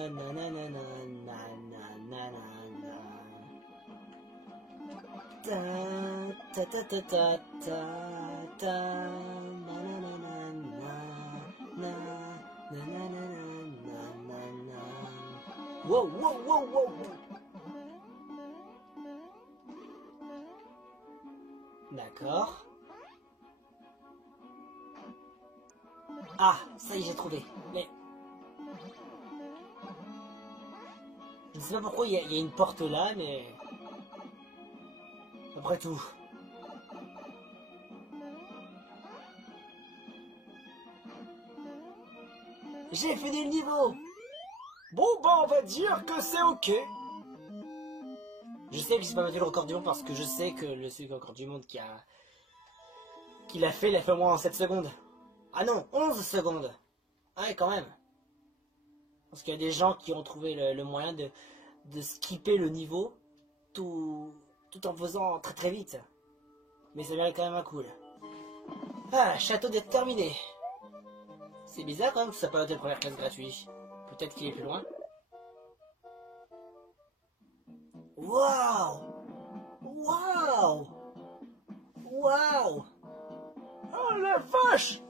na na na na na na na na. Ta ta ta ta ta ta ta na na na na na na na na na. Wow. D'accord. Ah, ça y est, j'ai trouvé. Mais... je ne sais pas pourquoi il y a une porte là, mais... après tout... j'ai fini le niveau. Bon, bah on va dire que c'est ok. Je sais que j'ai pas battu le record du monde parce que je sais que le record du monde qui l'a fait, il l'a fait au moins en 7 secondes. Ah non, 11 secondes. Ah ouais, quand même. Parce qu'il y a des gens qui ont trouvé le moyen de skipper le niveau tout en faisant très très vite. Mais ça mérite quand même un coup. Ah, château d'être terminé. C'est bizarre quand même que ça n'a pas été le première classe gratuit. Peut-être qu'il est plus loin. Waouh! Oh là la vache!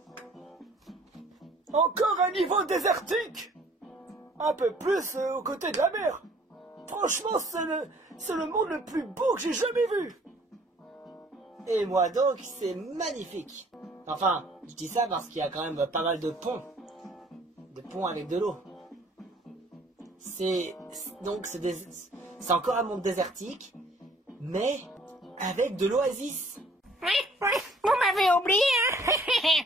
Encore un niveau désertique! Un peu plus aux côtés de la mer. Franchement, c'est le monde le plus beau que j'ai jamais vu. Et moi donc, c'est magnifique. Enfin, je dis ça parce qu'il y a quand même pas mal de ponts. De ponts avec de l'eau. C'est encore un monde désertique, mais avec de l'oasis. Vous m'avez oublié, hein?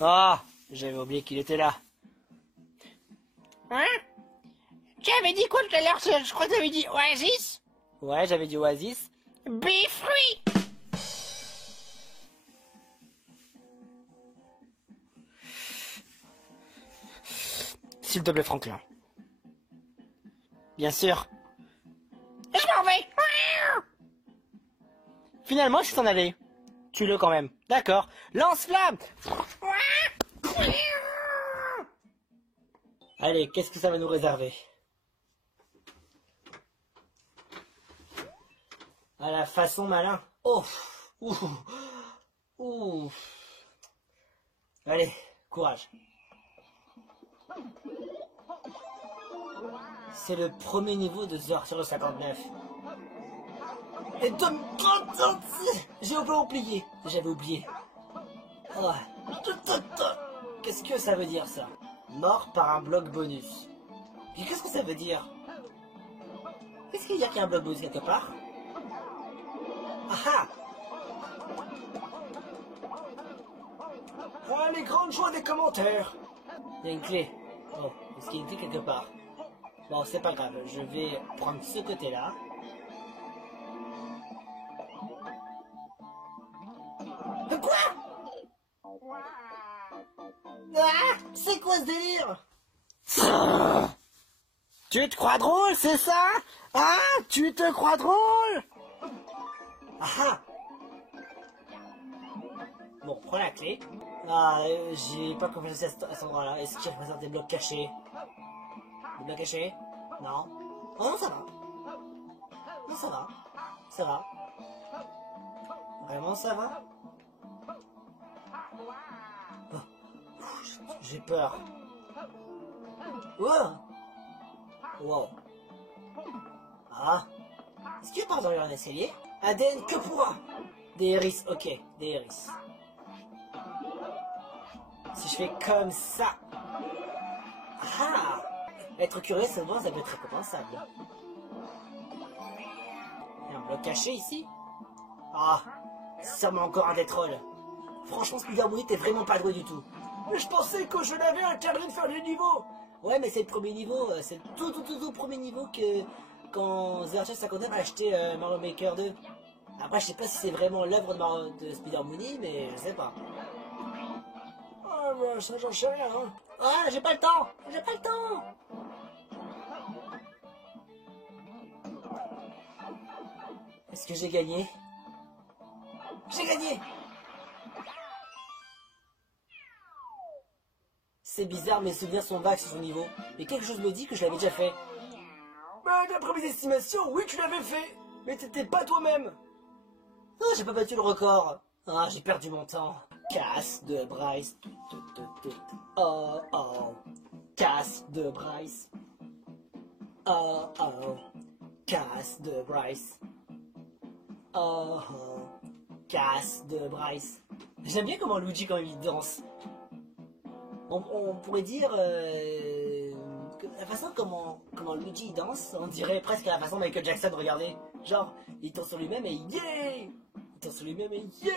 Ah, j'avais oublié qu'il était là. Hein? Tu avais dit quoi tout à l'heure? Je crois que tu avais dit oasis? Ouais, j'avais dit oasis. Bifruit! S'il te plaît, Franklin. Bien sûr. Je m'en vais! Finalement, c'est t'en aller. Tue-le quand même. D'accord. Lance-flamme! Allez, qu'est-ce que ça va nous réserver? À la façon malin. Oh! Ouh! Ouh! Allez, courage. C'est le premier niveau de Zor sur le 59. Et j'ai oublié. J'avais oublié. Oh. Qu'est-ce que ça veut dire ça? Mort par un bloc bonus. Puis qu'est-ce que ça veut dire? Qu'est-ce qu'il y a qu'il y a un bloc bonus quelque part? Ah Ah, les grandes joies des commentaires. Il y a une clé. Oh, est-ce qu'il y a une clé quelque part? Bon, c'est pas grave, je vais prendre ce côté-là. Quoi? Ah, c'est quoi ce délire? Tu te crois drôle, c'est ça? Ah, tu te crois drôle? Ah. Bon, prends la clé. Ah, j'ai pas confiance à cet endroit-là. Est-ce qu'il représente des blocs cachés? Des blocs cachés? Non. Oh non, ça va. Non, ça va. Ça va. Vraiment, ça va? Oh. J'ai peur. Wow. Wow. Ah. Est-ce qu'il y a par exemple un escalier? ADN que pourra. Des hérisses, ok. Des hérisses. Si je fais comme ça. Ah. Être curieux, ça peut être récompensable. Il y a un bloc caché ici? Ah. Sûrement encore un des trolls. Franchement, Spider Moody, t'es vraiment pas doué du tout. Mais je pensais que je n'avais interdit de faire les niveaux. Ouais, mais c'est le premier niveau, c'est tout premier niveau que quand Zerchef 59 a acheté Mario Maker 2. Après, je sais pas si c'est vraiment l'œuvre de Spider Moody, mais je sais pas. Ah bah ça j'en sais rien, hein. Ah, j'ai pas le temps. J'ai pas le temps. Est-ce que j'ai gagné? J'ai gagné! C'est bizarre, mes souvenirs sont vagues sur son niveau. Mais quelque chose me dit que je l'avais déjà fait. Bah d'après mes estimations, oui tu l'avais fait. Mais t'étais pas toi-même. Oh, j'ai pas battu le record. Ah, j'ai perdu mon temps. Casse de Bryce. Oh, oh. Casse de Bryce. Oh, oh. Casse de Bryce. Oh, oh. Casse de Bryce. J'aime bien comment Luigi quand il danse. On pourrait dire que la façon comment Luigi danse, on dirait presque la façon Michael Jackson, regardez. Genre, il tourne sur lui-même et yeah! Il tourne sur lui-même et yeah!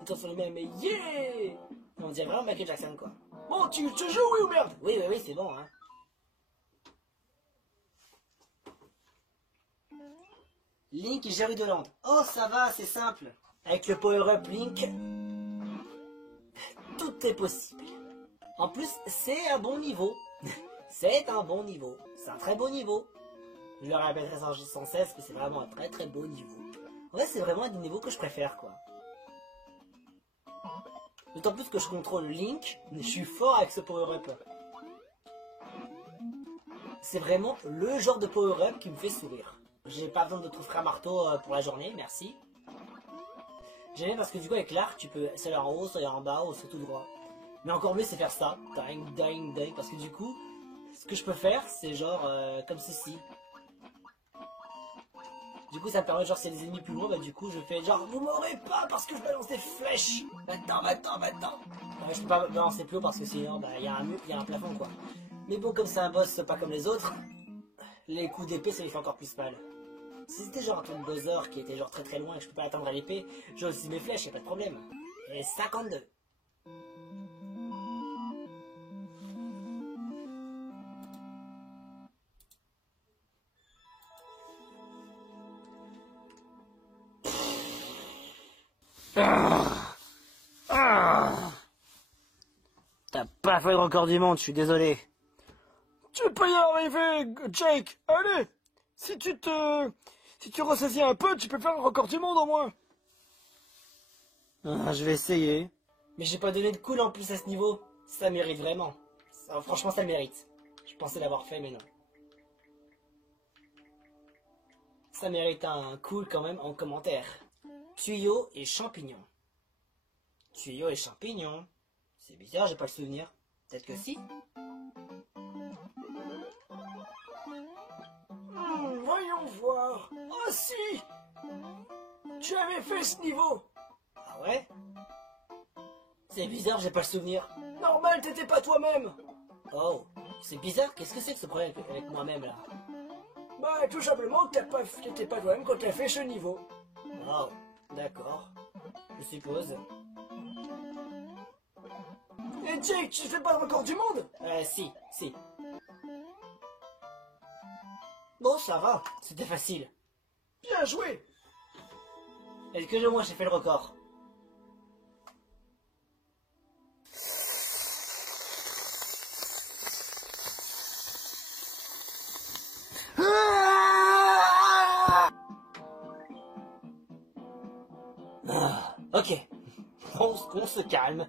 Il tourne sur lui-même et yeah! On dirait vraiment Michael Jackson, quoi. Bon, tu joues, oui ou merde? Oui, c'est bon, hein. Link et Jerry Deland. Oh, ça va, c'est simple. Avec le power-up Link, tout est possible. En plus, c'est un bon niveau. C'est un bon niveau. C'est un très beau niveau. Je le répéterai sans cesse que c'est vraiment un très très beau niveau. En vrai, c'est vraiment un des niveaux que je préfère, quoi. D'autant plus que je contrôle Link, je suis fort avec ce power-up. C'est vraiment le genre de power-up qui me fait sourire. J'ai pas besoin de tout frère marteau pour la journée, merci. J'aime bien parce que du coup avec l'arc, tu peux soit aller en haut, soit aller en bas, ou soit tout droit. Mais encore mieux c'est faire ça. Ding, ding, ding. Parce que du coup, ce que je peux faire, c'est genre comme ceci. Du coup ça me permet genre si y a des ennemis plus loin, bah du coup je fais genre vous m'aurez pas parce que je balance des flèches. Va-t'en. Ouais, je peux pas balancer plus haut parce que sinon bah y a un mur, y a un plafond quoi. Mais bon comme c'est un boss pas comme les autres, les coups d'épée ça lui fait encore plus mal. Si c'était genre un truc de Bowser qui était genre très très loin et que je peux pas atteindre à l'épée, j'ai aussi mes flèches, y a pas de problème. Et 52. T'as pas fait le record du monde, je suis désolé. Tu peux y arriver, Jake. Allez, si tu ressaisis un peu, tu peux faire le record du monde au moins. Je vais essayer. Mais j'ai pas donné de cool en plus à ce niveau. Ça mérite vraiment. Franchement, ça mérite. Je pensais l'avoir fait, mais non. Ça mérite un cool quand même en commentaire. Tuyau et champignons. Tuyau et champignons. C'est bizarre, j'ai pas le souvenir. Peut-être que si. Voyons voir. Ah si. Tu avais fait ce niveau. Ah ouais? C'est bizarre, j'ai pas le souvenir. Normal, t'étais pas toi-même. Oh, c'est bizarre, qu'est-ce que c'est que ce problème avec moi-même là? Bah, tout simplement que t'étais pas toi-même quand t'as fait ce niveau. Oh, d'accord. Je suppose. Et Jake, tu fais pas le record du monde? Si. Bon, ça va, c'était facile. Bien joué. Est-ce que moi j'ai fait le record? Ok, on se calme.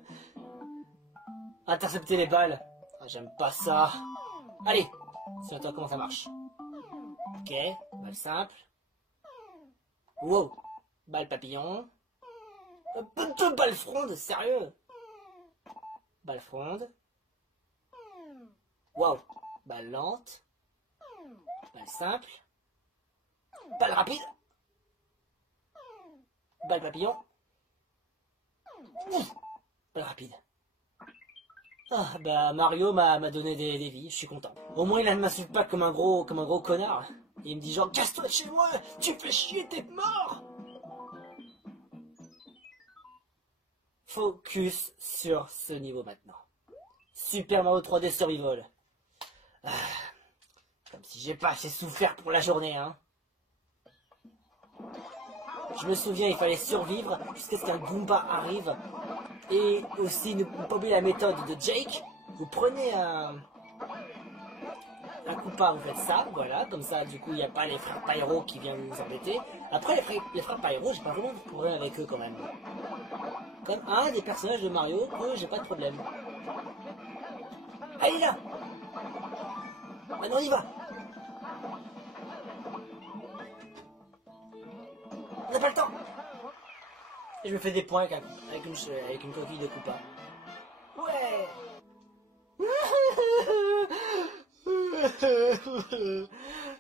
Intercepter les balles. Ah, j'aime pas ça. Allez, c'est à toi comment ça marche. Ok, balle simple. Wow, balle papillon. Deux balles frondes, sérieux. Balle fronde. Wow, balle lente. Balle simple. Balle rapide. Balle papillon. Ouf, balle rapide. Ah, bah Mario m'a donné des vies, je suis content. Au moins il ne m'insulte pas comme un gros connard. Il me dit genre casse-toi de chez moi, tu fais chier, t'es mort. Focus sur ce niveau maintenant. Super Mario 3D Survival. Ah, comme si j'ai pas assez souffert pour la journée, hein. Je me souviens, il fallait survivre jusqu'à ce qu'un Goomba arrive. Et aussi, ne pas oublier la méthode de Jake. Vous prenez un coupa, vous faites ça, voilà. Comme ça, du coup, il n'y a pas les frères Pyro qui viennent vous embêter. Après, les frères Pyro, j'ai pas vraiment de problème avec eux quand même. Comme un des personnages de Mario, que j'ai pas de problème. Allez là! Maintenant, on y va! On n'a pas le temps! Et je me fais des points avec une coquille de Koopa. Ouais!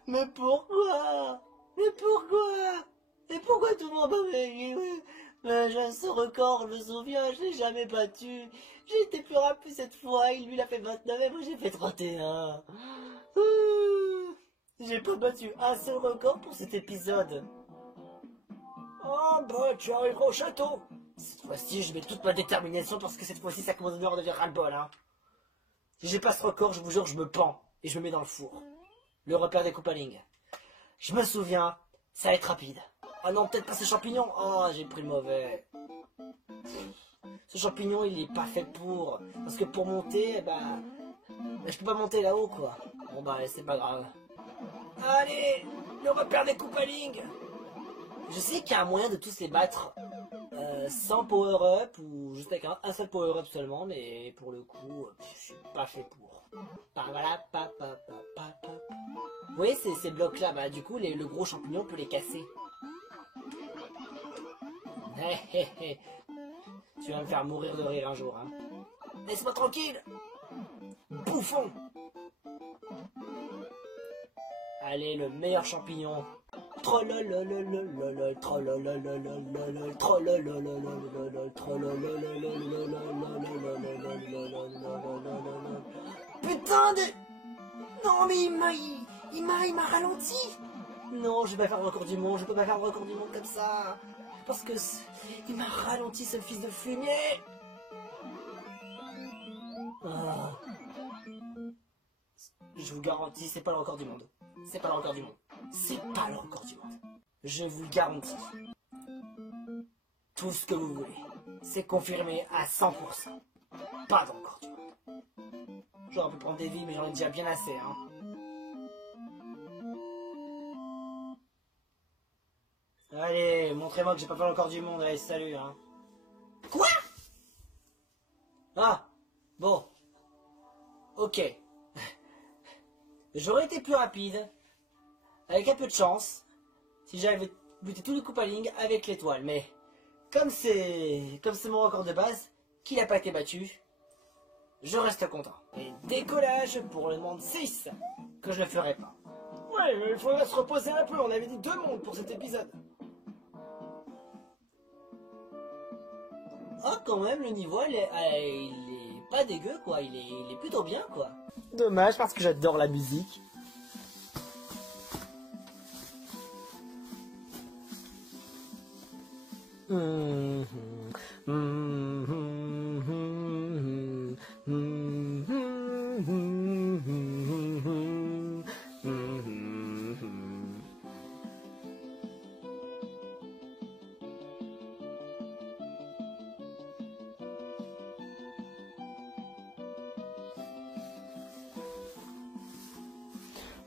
Mais pourquoi? Et pourquoi tout le monde m'avait dit? J'ai ce record, je me souviens, je l'ai jamais battu. J'ai été plus rapide cette fois, lui il a fait 29 et moi j'ai fait 31. J'ai pas battu un seul record pour cet épisode. Oh bah, tu arriveras au château. Cette fois-ci, je mets toute ma détermination parce que cette fois-ci, ça commence à devenir ras-le-bol, hein. Si j'ai pas ce record, je vous jure, je me pends et je me mets dans le four. Le repère des Koopalings. Je me souviens, ça va être rapide. Ah non, peut-être pas ce champignon. Oh, j'ai pris le mauvais. Ce champignon, il est pas fait pour. Parce que pour monter, je peux pas monter là-haut, quoi. Bon bah, c'est pas grave. Allez, le repère des Koopalings. Je sais qu'il y a un moyen de tous les battre sans power-up ou juste avec un seul power-up seulement, mais pour le coup, je suis pas fait pour. Vous voyez ces blocs-là, bah du coup, le gros champignon peut les casser. Tu vas me faire mourir de rire un jour, hein. Laisse-moi tranquille. Bouffon. Allez, le meilleur champignon. Putain de... Non mais il m'a ralenti. Non, je vais pas faire le record du monde, je peux pas faire le record du monde comme ça. Parce que il m'a ralenti ce fils de fumier. Ah. Je vous garantis, c'est pas le record du monde. C'est pas le record du monde. C'est pas le record du monde. Je vous le garantis. Tout ce que vous voulez. C'est confirmé à 100%. Pas de record du monde. J'aurais pu prendre des vies, mais j'en ai déjà bien assez, hein. Allez, montrez-moi que j'ai pas fait le record du monde. Allez, salut, hein. Quoi? Ah, bon. Ok. J'aurais été plus rapide, avec un peu de chance, si j'avais buté tous les coupaling avec l'étoile. Mais comme c'est mon record de base, qui n'a pas été battu, je reste content. Et décollage pour le monde 6, que je ne ferai pas. Ouais, mais il faudrait se reposer un peu, on avait dit 2 mondes pour cet épisode. Oh, quand même, le niveau, il est pas dégueu, quoi. Il est plutôt bien, quoi. Dommage, parce que j'adore la musique.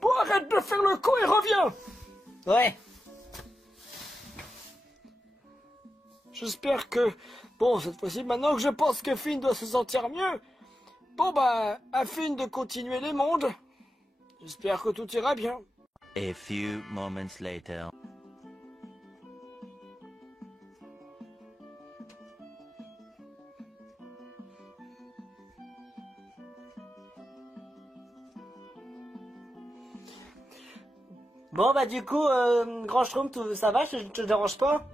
Bon, arrête de faire le con et reviens. Ouais. J'espère que... Bon, cette fois-ci, maintenant que je pense que Finn doit se sentir mieux, bon bah, à Finn de continuer les mondes. J'espère que tout ira bien. A few moments later. Bon, bah du coup, Grand Schtroumpf, ça va? Je te dérange pas?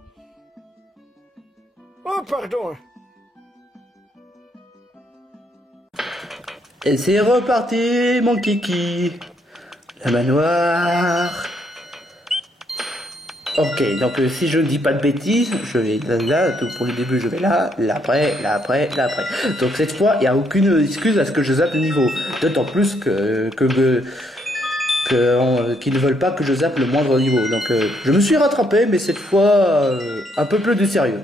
Oh, pardon. Et c'est reparti, mon kiki. Le manoir. Ok, donc si je ne dis pas de bêtises, je vais là, tout pour le début, je vais là, l'après. Donc cette fois, il n'y a aucune excuse à ce que je zappe le niveau. D'autant plus qu'ils ne veulent pas que je zappe le moindre niveau. Donc je me suis rattrapé, mais cette fois, un peu plus de sérieux.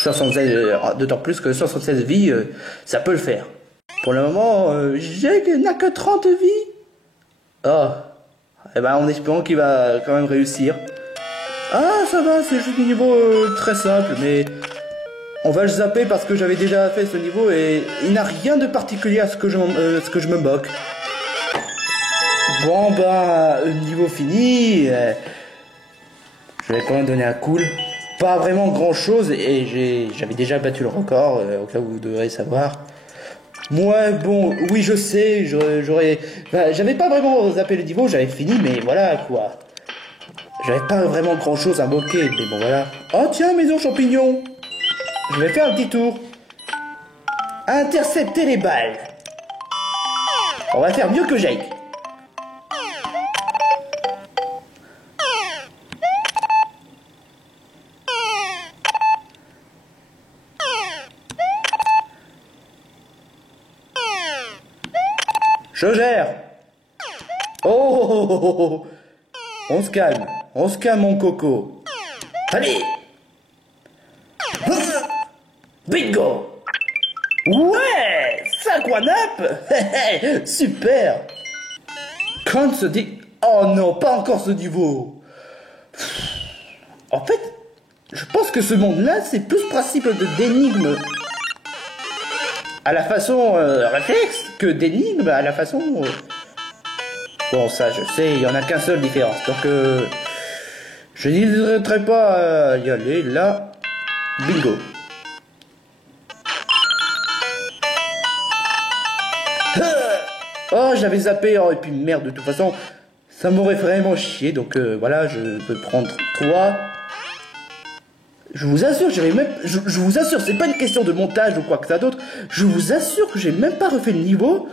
516, d'autant plus que 176 vies, ça peut le faire. Pour le moment, Jake n'a que 30 vies. Oh, eh ben en espérant qu'il va quand même réussir. Ah, ça va, c'est juste un niveau très simple, mais on va le zapper parce que j'avais déjà fait ce niveau et il n'a rien de particulier à ce que je me moque. Bon, bah, niveau fini. Je vais quand même donner un cool. Pas vraiment grand chose et j'avais déjà battu le record, au cas où vous devrez savoir. Moi, bon, oui, je sais, j'avais pas vraiment zappé le niveau, j'avais fini, mais voilà, quoi. J'avais pas vraiment grand chose à moquer, mais bon, voilà. Oh, tiens, maison champignon. Je vais faire un petit tour. Intercepter les balles. On va faire mieux que Jake. Je gère. Oh, on se calme, mon coco. Allez. Bingo. Ouais, 5 one-up. Super. Quand se dit... Oh non, pas encore ce niveau. En fait, je pense que ce monde-là, c'est plus principe d'énigme à la façon réflexe que d'énigme à la façon... Bon, ça, je sais, il y en a qu'un seul différence. Donc, Je n'hésiterai pas à y aller, là. Bingo. Oh, j'avais zappé, oh, et puis merde, de toute façon, ça m'aurait vraiment chié, donc voilà, je peux prendre 3. Je vous assure, je vous assure, c'est pas une question de montage ou quoi que ça d'autre, je vous assure que j'ai même pas refait le niveau,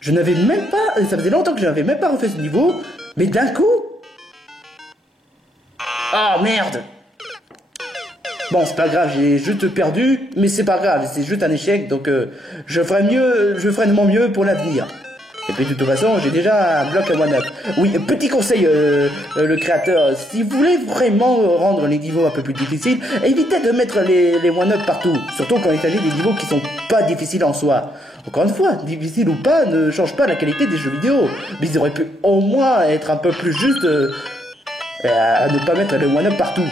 je n'avais même pas, ça faisait longtemps que je n'avais même pas refait ce niveau, mais d'un coup... Oh merde! Bon, c'est pas grave, j'ai juste perdu, mais c'est pas grave, c'est juste un échec, donc je ferai de mon mieux pour l'avenir. Et puis de toute façon, j'ai déjà un bloc à one-up. Oui, petit conseil, le créateur, si vous voulez vraiment rendre les niveaux un peu plus difficiles, évitez de mettre les one-up partout, surtout quand il s'agit des niveaux qui sont pas difficiles en soi. Encore une fois, difficile ou pas, ne change pas la qualité des jeux vidéo, mais ils auraient pu au moins être un peu plus justes à ne pas mettre les one-up partout.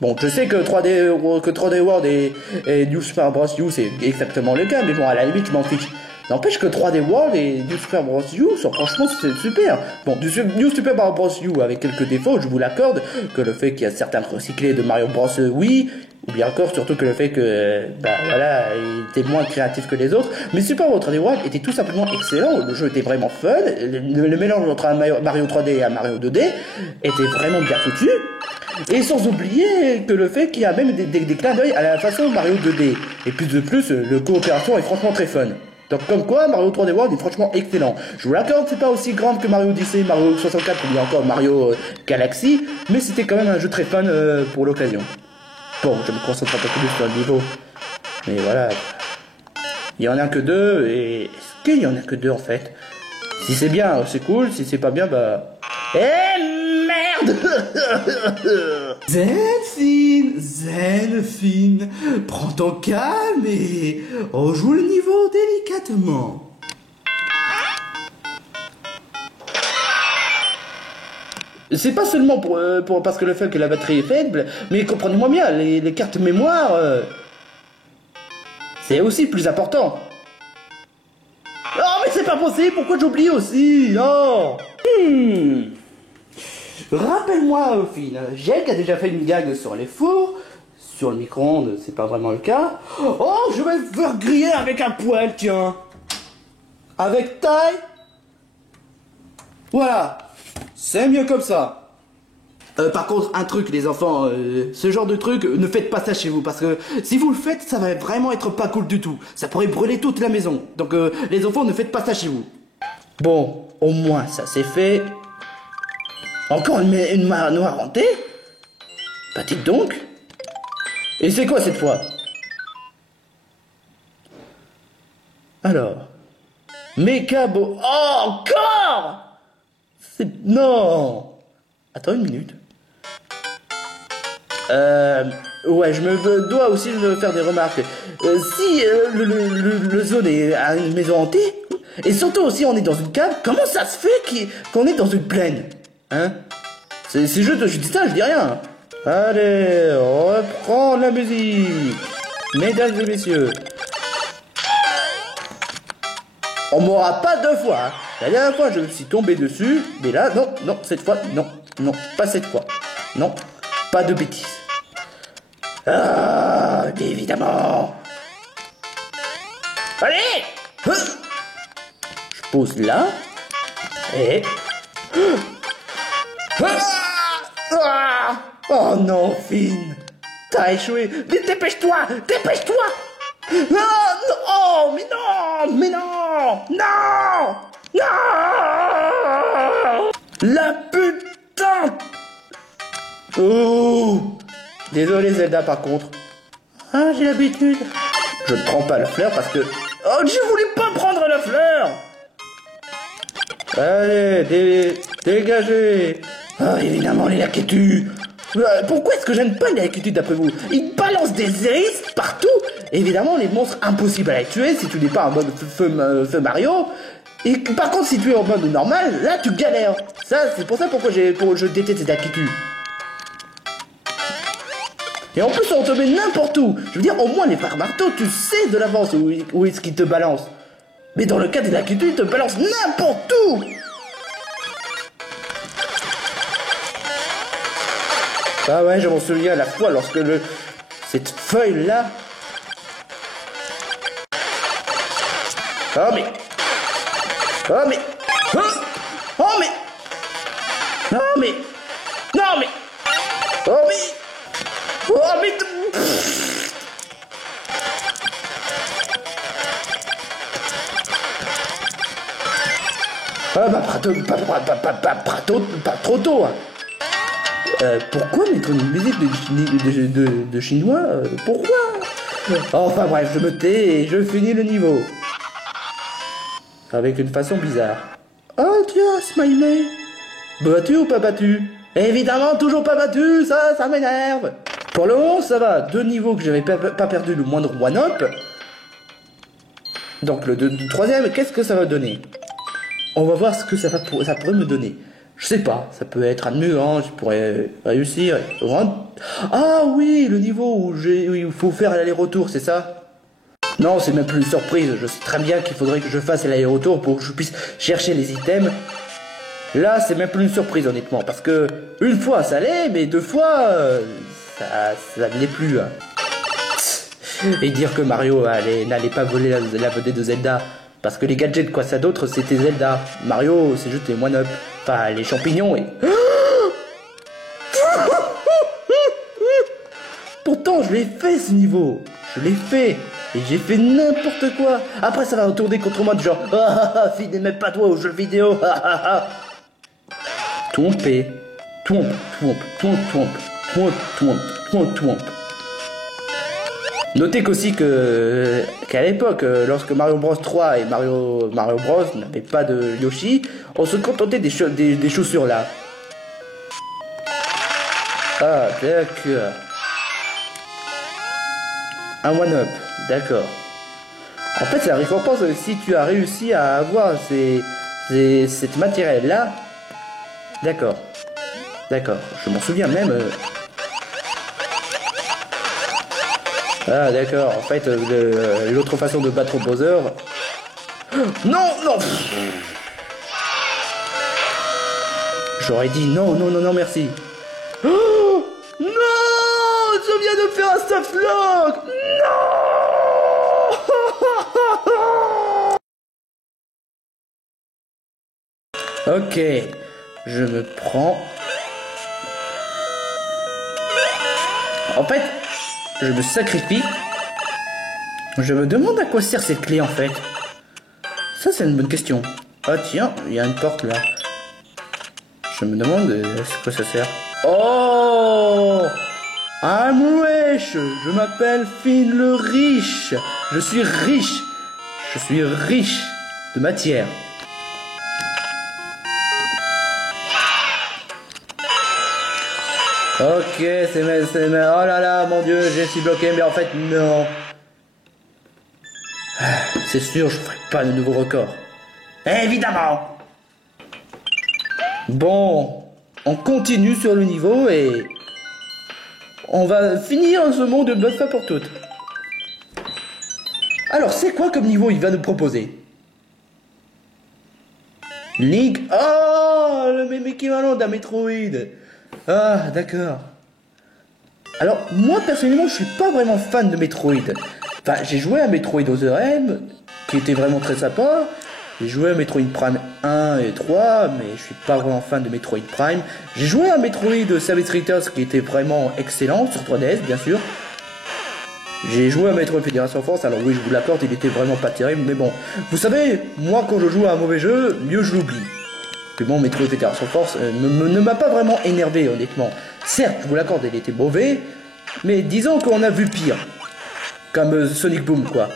Bon, je sais que 3D World et New Super Bros. U c'est exactement le cas, mais bon, à la limite, je m'en fiche. N'empêche que 3D World et New Super Bros. U sont franchement super. Bon, New Super Bros. U avec quelques défauts, je vous l'accorde, que le fait qu'il y a certains recyclés de Mario Bros. Oui, ou bien encore surtout que le fait que, bah voilà, il était moins créatif que les autres. Mais Super Mario 3D World était tout simplement excellent, le jeu était vraiment fun, le mélange entre un Mario 3D et un Mario 2D était vraiment bien foutu. Et sans oublier que le fait qu'il y a même des clins d'œil à la façon Mario 2D. Et plus de plus, le coopération est franchement très fun. Donc comme quoi, Mario 3D World est franchement excellent. Je vous l'accorde, c'est pas aussi grand que Mario Odyssey, Mario 64 ou bien encore Mario Galaxy, mais c'était quand même un jeu très fun pour l'occasion. Bon, je me concentre un peu plus sur le niveau. Mais voilà. Il y en a que 2, et... Est-ce qu'il y en a que 2 en fait? Si c'est bien, c'est cool, si c'est pas bien, bah... merde. Zelfine, prends ton calme et on joue le niveau délicatement. C'est pas seulement parce que le fait que la batterie est faible, mais comprenez-moi bien, les cartes mémoire, c'est aussi plus important. Oh mais c'est pas possible, pourquoi j'oublie aussi? Oh. Rappelle-moi, Ophine, Jake a déjà fait une gag sur les fours, sur le micro-ondes, c'est pas vraiment le cas. Oh, je vais me faire griller avec un poêle, tiens. Avec taille. Voilà, c'est mieux comme ça. Par contre, un truc, les enfants, ce genre de truc, ne faites pas ça chez vous, parce que si vous le faites, ça va vraiment être pas cool du tout. Ça pourrait brûler toute la maison. Donc, les enfants, ne faites pas ça chez vous. Bon, au moins, ça c'est fait. Encore une manoir hantée? Bah dites donc. Et c'est quoi cette fois? Alors. Mécabo... Oh, encore! C'est... Non! Attends une minute. Ouais, je me dois aussi me faire des remarques. Si le zone est à une maison hantée, et surtout aussi on est dans une cave, comment ça se fait qu'on est dans une plaine? Hein? C'est juste, je dis ça, je dis rien. Allez, on reprend la musique. Mesdames et messieurs. On m'aura pas 2 fois. Hein. La dernière fois, je me suis tombé dessus. Mais là, non, cette fois, non, pas cette fois. Non, pas de bêtises. Ah, évidemment. Allez! Je pose là. Et... Oh non, Finn! T'as échoué! Mais dépêche-toi! Dépêche-toi! Non! Oh, mais non! Non! La putain! Oh! Désolé, Zelda, par contre. Ah, j'ai l'habitude. Je ne prends pas la fleur parce que... Oh, je voulais pas prendre la fleur! Allez, dégagez! Ah, évidemment, les laquetus! Pourquoi est-ce que j'aime pas les laquetus d'après vous? Ils balancent des hérisses partout! Évidemment, les monstres impossibles à les tuer si tu n'es pas en mode feu Mario. Et par contre, si tu es en mode normal, là tu galères. Ça, c'est pour ça pourquoi je déteste ces laquetus. Et en plus, on te met n'importe où. Je veux dire, au moins les frères marteaux, tu sais de l'avance où est-ce qu'ils te balancent. Mais dans le cas des laquetus, ils te balancent n'importe où. Ah ouais, je m'en souviens à la fois lorsque cette feuille-là... Oh mais... Oh mais... Oh, oh mais... Non mais... Non mais... Oh mais... Oh mais... Ah bah pas trop tôt hein. Pourquoi mettre une musique de chinois pourquoi? Enfin bref, je me tais et je finis le niveau. Avec une façon bizarre. Oh tiens, Smiley. Battu ou pas battu? Évidemment, toujours pas battu, ça m'énerve. Pour le moment, ça va. 2 niveaux que j'avais pas perdu le moindre one-up. Donc le troisième, qu'est-ce que ça va donner? On va voir ce que ça pourrait me donner. Je sais pas, ça peut être admirant, je pourrais réussir. Ah oui, le niveau où il faut faire l'aller-retour, c'est ça? Non, c'est même plus une surprise. Je sais très bien qu'il faudrait que je fasse l'aller-retour pour que je puisse chercher les items. Là, c'est même plus une surprise, honnêtement. Parce que, une fois, ça l'est, mais 2 fois, ça ne l'est plus. Hein. Et dire que Mario n'allait pas voler la vedette de Zelda. Parce que les gadgets, quoi ça d'autre, c'était Zelda. Mario, c'est juste les one-up. Enfin, les champignons et... Pourtant, je l'ai fait, ce niveau. Je l'ai fait. Et j'ai fait n'importe quoi. Après, ça va retourner contre moi, du genre... Ah, fille, même pas toi aux jeux vidéo. Trompé. Twomp. Notez qu'aussi qu'à l'époque, lorsque Mario Bros 3 et Mario Bros n'avaient pas de Yoshi, on se contentait des chaussures là. Ah, d'accord. Un one-up, d'accord. En fait, c'est la récompense si tu as réussi à avoir cette matériel là. D'accord. D'accord, je m'en souviens même. Ah d'accord, en fait l'autre façon de battre Bowser... Non, non. J'aurais dit non, merci. Oh non, je viens de faire un soft lock. Non. Ok, je me prends... En fait... Je me sacrifie. Je me demande à quoi sert cette clé en fait. Ça c'est une bonne question. Ah tiens, il y a une porte là. Je me demande à quoi ça sert. Oh, I'm rich. Je m'appelle Finn le riche. Je suis riche. Je suis riche de matière. Ok, c'est oh là là, mon dieu, j'ai suis bloqué, mais en fait, non. C'est sûr, je ferai pas de nouveau record. Évidemment. Bon, on continue sur le niveau et... on va finir ce monde de bonne fois pour toutes. Alors, c'est quoi comme niveau il va nous proposer? Link... Oh, le même équivalent d'un Metroid. Ah, d'accord. Alors, moi, personnellement, je suis pas vraiment fan de Metroid. Enfin, j'ai joué à Metroid Other M, qui était vraiment très sympa. J'ai joué à Metroid Prime 1 et 3, mais je suis pas vraiment fan de Metroid Prime. J'ai joué à Metroid Service Returns, qui était vraiment excellent, sur 3DS, bien sûr. J'ai joué à Metroid Fédération Force, alors oui, je vous l'accorde, il était vraiment pas terrible, mais bon. Vous savez, moi, quand je joue à un mauvais jeu, mieux je l'oublie. Puis bon, Metroid Fédération Force ne m'a pas vraiment énervé, honnêtement. Certes, je vous l'accorde, il était mauvais, mais disons qu'on a vu pire. Comme Sonic Boom, quoi.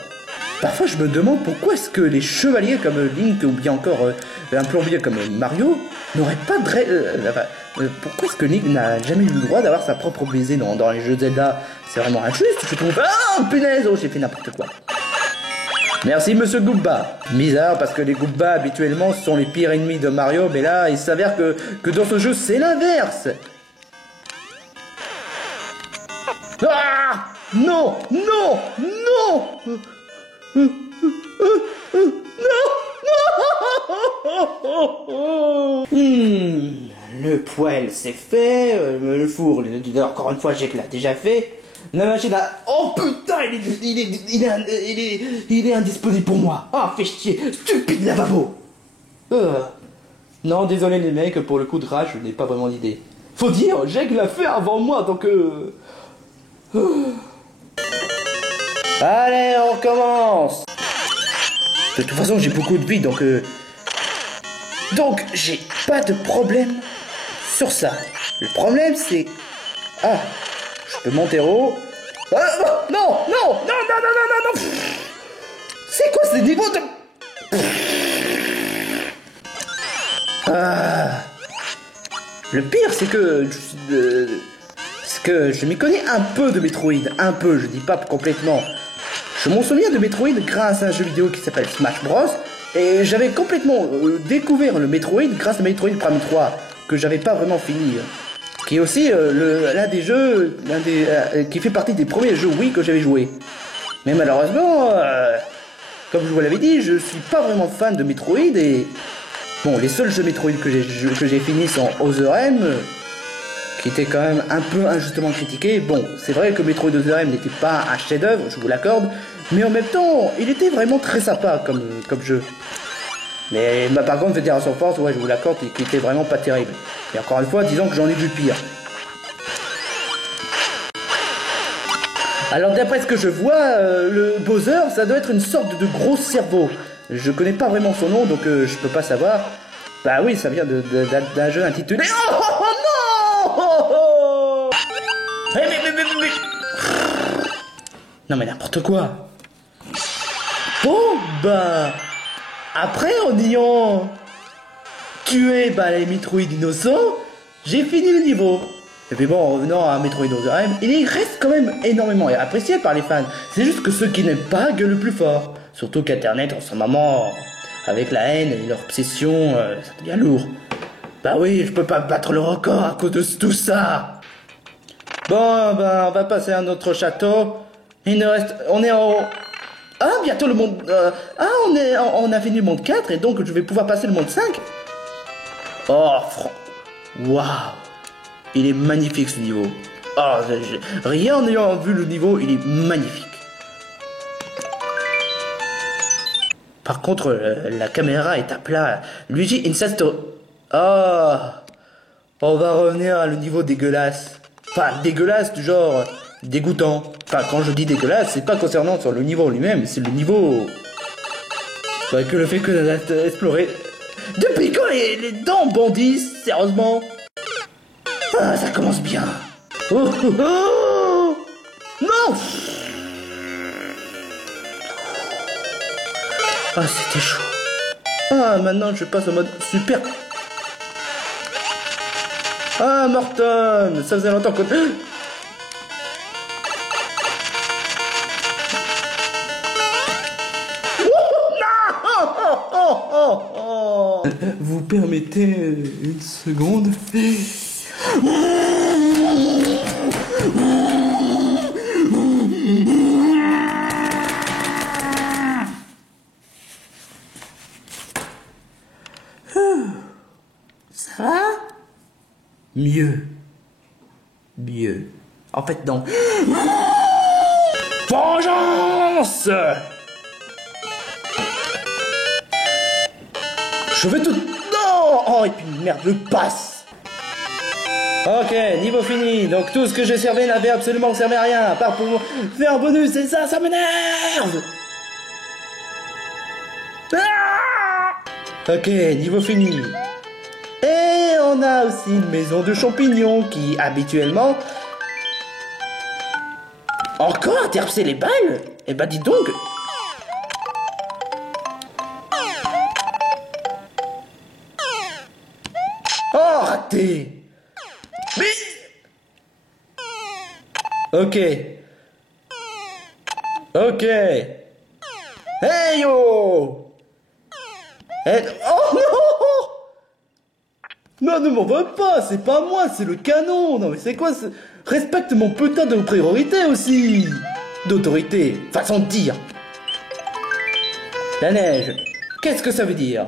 Parfois, je me demande pourquoi est-ce que les chevaliers comme Link, ou bien encore un plombier comme Mario, n'auraient pas de... pourquoi est-ce que Link n'a jamais eu le droit d'avoir sa propre baiser dans les jeux de Zelda? C'est vraiment injuste, je trouve. Ah, punaise, oh, j'ai fait n'importe quoi. Merci monsieur Goomba. Bizarre parce que les Goombas habituellement sont les pires ennemis de Mario, mais là il s'avère que dans ce jeu c'est l'inverse. Ah non, non, non, non, non. Le poêle c'est fait, le four, encore une fois j'ai l'a déjà fait. La machine à... Oh putain, il est indisponible pour moi. Ah, fais chier, stupide lavabo. Non, désolé les mecs, pour le coup de rage, je n'ai pas vraiment d'idée. Faut dire, Jake l'a fait avant moi, donc Allez, on recommence. De toute façon, j'ai beaucoup de vie, donc j'ai pas de problème sur ça. Le problème, c'est... Ah, je peux monter haut. Ah, non. C'est quoi ce niveau de... Le pire, c'est que je m'y connais un peu de Metroid. Un peu, je dis pas complètement. Je m'en souviens de Metroid grâce à un jeu vidéo qui s'appelle Smash Bros. Et j'avais complètement découvert le Metroid grâce à Metroid Prime 3, que j'avais pas vraiment fini. Qui est aussi l'un des jeux, qui fait partie des premiers jeux Wii que j'avais joué. Mais malheureusement, comme je vous l'avais dit, je suis pas vraiment fan de Metroid et... Bon, les seuls jeux Metroid que j'ai fini sont Other M, qui était quand même un peu injustement critiqué. Bon, c'est vrai que Metroid Other M n'était pas un chef-d'œuvre, je vous l'accorde, mais en même temps, il était vraiment très sympa comme jeu. Mais par contre, Fédération Force, ouais, je vous l'accorde, il était vraiment pas terrible. Et encore une fois, disons que j'en ai vu pire. Alors d'après ce que je vois, le Bowser, ça doit être une sorte de gros cerveau. Je connais pas vraiment son nom, donc je peux pas savoir. Bah oui, ça vient d'un jeu intitulé... Oh non. Mais... Non mais n'importe quoi. Bon, bah... Après, en ayant tué les Metroid innocents, j'ai fini le niveau. Et puis bon, en revenant à Metroid Other M, il reste quand même énormément apprécié par les fans. C'est juste que ceux qui n'aiment pas gueulent plus fort. Surtout qu'Internet, en ce moment, avec la haine et leur obsession, ça devient lourd. Bah oui, je peux pas battre le record à cause de tout ça. Bon, bah, on va passer à notre château. Il nous reste... On est en... Ah, bientôt le monde... on a fini le monde 4 et donc je vais pouvoir passer le monde 5. Oh, waouh. Il est magnifique ce niveau. Oh, rien en ayant vu le niveau, il est magnifique. Par contre, la caméra est à plat. Luigi Incesto. Oh, on va revenir à le niveau dégueulasse. Enfin, dégueulasse du genre dégoûtant. Enfin, quand je dis dégueulasse, c'est pas concernant sur le niveau lui-même, c'est le niveau... Enfin, que le fait que l'on a exploré... Depuis quand les dents bondissent, sérieusement? Ah, ça commence bien. Oh, oh, oh. Non. Ah, c'était chaud. Ah, maintenant je passe au mode super. Ah, Morton, ça faisait longtemps que... Vous permettez une seconde? Ça va? Mieux. En fait, non. Vengeance! Je veux tout... Non! Oh, et puis merde, je passe. Ok, niveau fini. Donc tout ce que j'ai servi n'avait absolument servi à rien, à part pour faire un bonus, et ça m'énerve! Ah! Ok, niveau fini. Et on a aussi une maison de champignons qui, habituellement... Encore intercepter les balles? Eh ben dis donc. Oh, raté. Mais... Ok. Hey yo. Oh non. Non, ne m'en veux pas, c'est pas moi, c'est le canon. Non mais c'est quoi Respecte mon putain de priorité aussi. D'autorité, façon de dire. La neige, qu'est-ce que ça veut dire?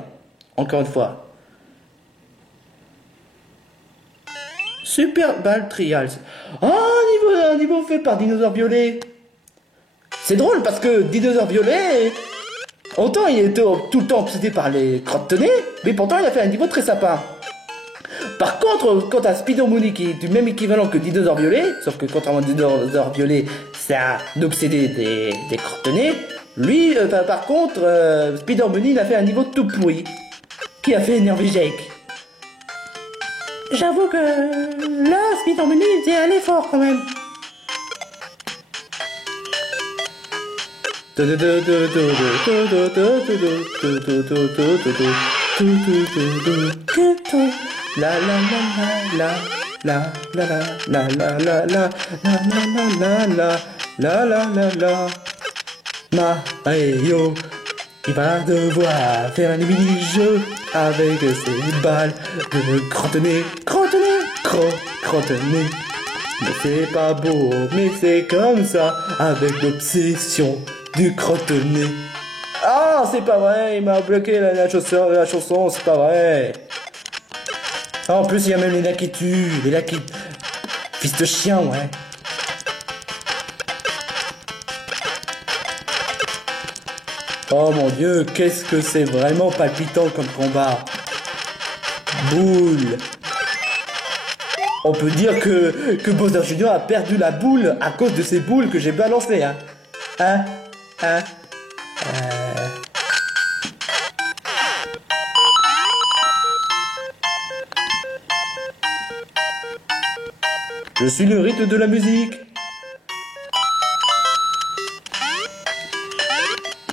Encore une fois. Super Ball Trials. Un niveau fait par Dinosaure Violet. C'est drôle parce que Dinosaure Violet, autant il était tout le temps obsédé par les crottes-nez, mais pourtant il a fait un niveau très sympa. Par contre, quant à Spider Mooney qui est du même équivalent que Dinosaure Violet, sauf que contrairement à Dinosaure Violet, c'est un obsédé des crottes-nez, lui, par contre, Spider Mooney il a fait un niveau tout pourri, qui a fait énerver Jake. J'avoue que là, Spider Mooney était allé fort quand même. La la la la la la la la la la la la la la la Mario, il va devoir faire un mini-jeu avec ses balles de crotte-nez, crotte-nez. Mais c'est pas beau, mais c'est comme ça, avec l'obsession du crotte-nez. Ah, c'est pas vrai, il m'a bloqué la chanson, c'est pas vrai. Ah, en plus, il y a même les là qui tuent, les là qui... Fils de chien, ouais. Oh mon Dieu, qu'est-ce que c'est vraiment palpitant comme combat. Boule. On peut dire que Bowser Jr. a perdu la boule à cause de ces boules que j'ai balancées, hein. Je suis le rythme de la musique.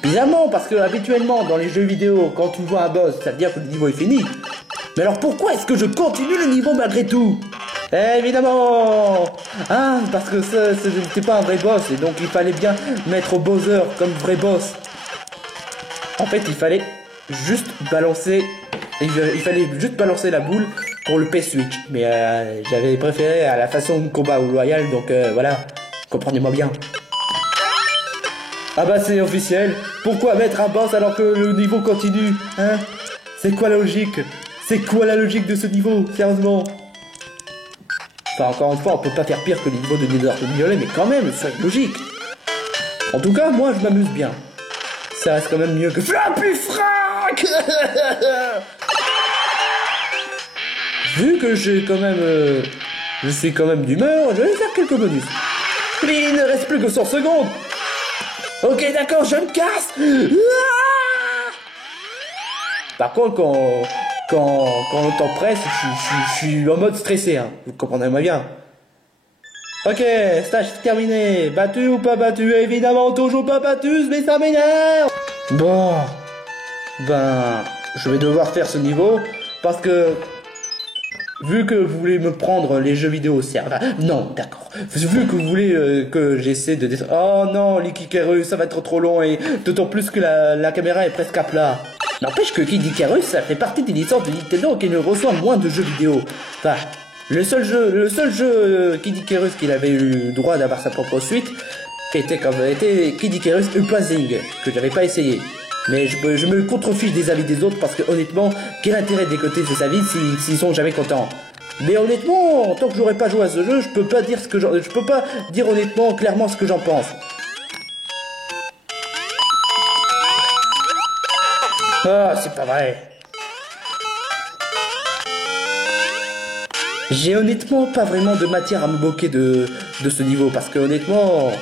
Évidemment, parce que habituellement dans les jeux vidéo, quand tu vois un boss, ça veut dire que le niveau est fini. Mais alors pourquoi est-ce que je continue le niveau malgré tout? Évidemment. Ah, parce que c'était pas un vrai boss et donc il fallait bien mettre Bowser comme vrai boss. En fait, il fallait juste balancer la boule pour le P-Switch. Mais j'avais préféré à la façon combat ou loyal, donc voilà, comprenez-moi bien. Ah bah c'est officiel. Pourquoi mettre un boss alors que le niveau continue, hein? C'est quoi la logique? C'est quoi la logique de ce niveau, sérieusement? Enfin, encore une fois, on peut pas faire pire que les niveaux de Dinosaure Violet, mais quand même, soyez logique. En tout cas, moi, je m'amuse bien. Ça reste quand même mieux que Flappy Frank. Vu que j'ai quand même... je suis quand même d'humeur, je vais faire quelques bonus. Mais il ne reste plus que 100 secondes. Ok, d'accord, je me casse. Par contre, quand on t'en presse, je suis en mode stressé, hein. Vous comprenez-moi bien. Ok, stage terminé. Battu ou pas battu? Évidemment, toujours pas battu, mais ça m'énerve. Bon, ben, je vais devoir faire ce niveau, parce que... Vu que vous voulez me prendre les jeux vidéo au sérieux... Non, d'accord. Vu que vous voulez que j'essaie de... Oh non, Kid Icarus, ça va être trop long, et d'autant plus que la caméra est presque à plat. N'empêche que Kid Icarus, ça fait partie des licences de Nintendo qui ne reçoit moins de jeux vidéo. Enfin, le seul jeu Kid Icarus qu'il avait eu droit d'avoir sa propre suite était Kid Icarus Uprising, que j'avais pas essayé. Mais je me contrefiche des avis des autres parce que honnêtement, quel intérêt d'écouter ces avis s'ils sont jamais contents. Mais honnêtement, tant que j'aurais pas joué à ce jeu, je peux pas dire honnêtement, clairement ce que j'en pense. Ah, c'est pas vrai. J'ai honnêtement pas vraiment de matière à me moquer de ce niveau parce que honnêtement...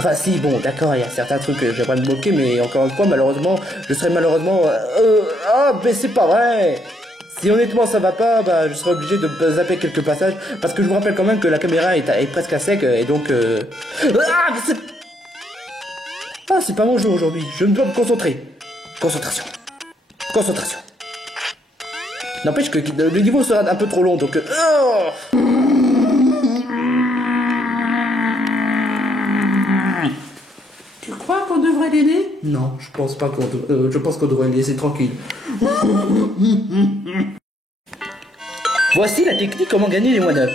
Enfin si, bon, d'accord, il y a certains trucs que j'aimerais me moquer, mais encore une fois, malheureusement, je serais malheureusement... Ah, mais c'est pas vrai. Si honnêtement ça va pas, bah je serai obligé de zapper quelques passages, parce que je vous rappelle quand même que la caméra est presque à sec, et donc... Ah, mais c'est pas mon jeu aujourd'hui, je dois me concentrer. Concentration. N'empêche que le niveau sera un peu trop long, donc... Tu crois qu'on devrait l'aider? Non, je pense pas je pense qu'on devrait le laisser tranquille. Voici la technique comment gagner les one-up.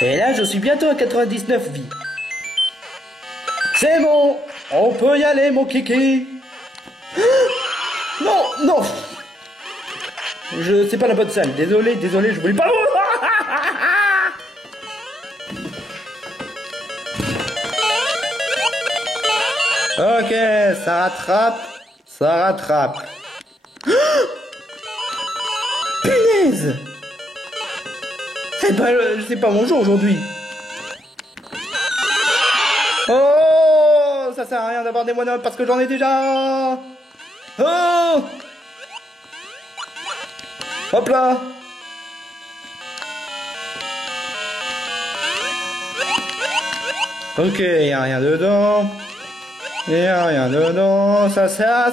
Et là, je suis bientôt à 99 vies. C'est bon, on peut y aller, mon kiki. Non. C'est pas la bonne salle. Désolé, je voulais pas... Ok, ça rattrape. Punaise! C'est pas mon jour aujourd'hui. Oh, ça sert à rien d'avoir des one-up parce que j'en ai déjà. Oh! Hop là! Ok, y'a rien dedans. Ça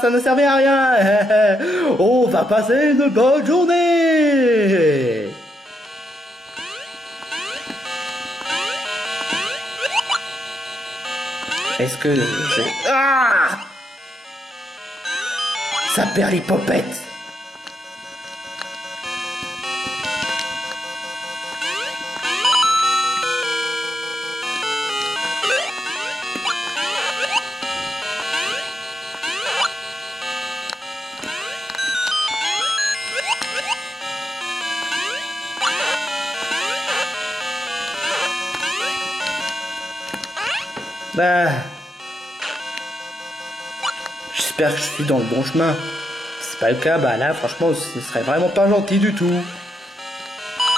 ne servait à rien. On va passer une bonne journée. Est-ce que je... Ah! Ça perd les popettes. J'espère que je suis dans le bon chemin. Si c'est pas le cas, bah là franchement ce serait vraiment pas gentil du tout.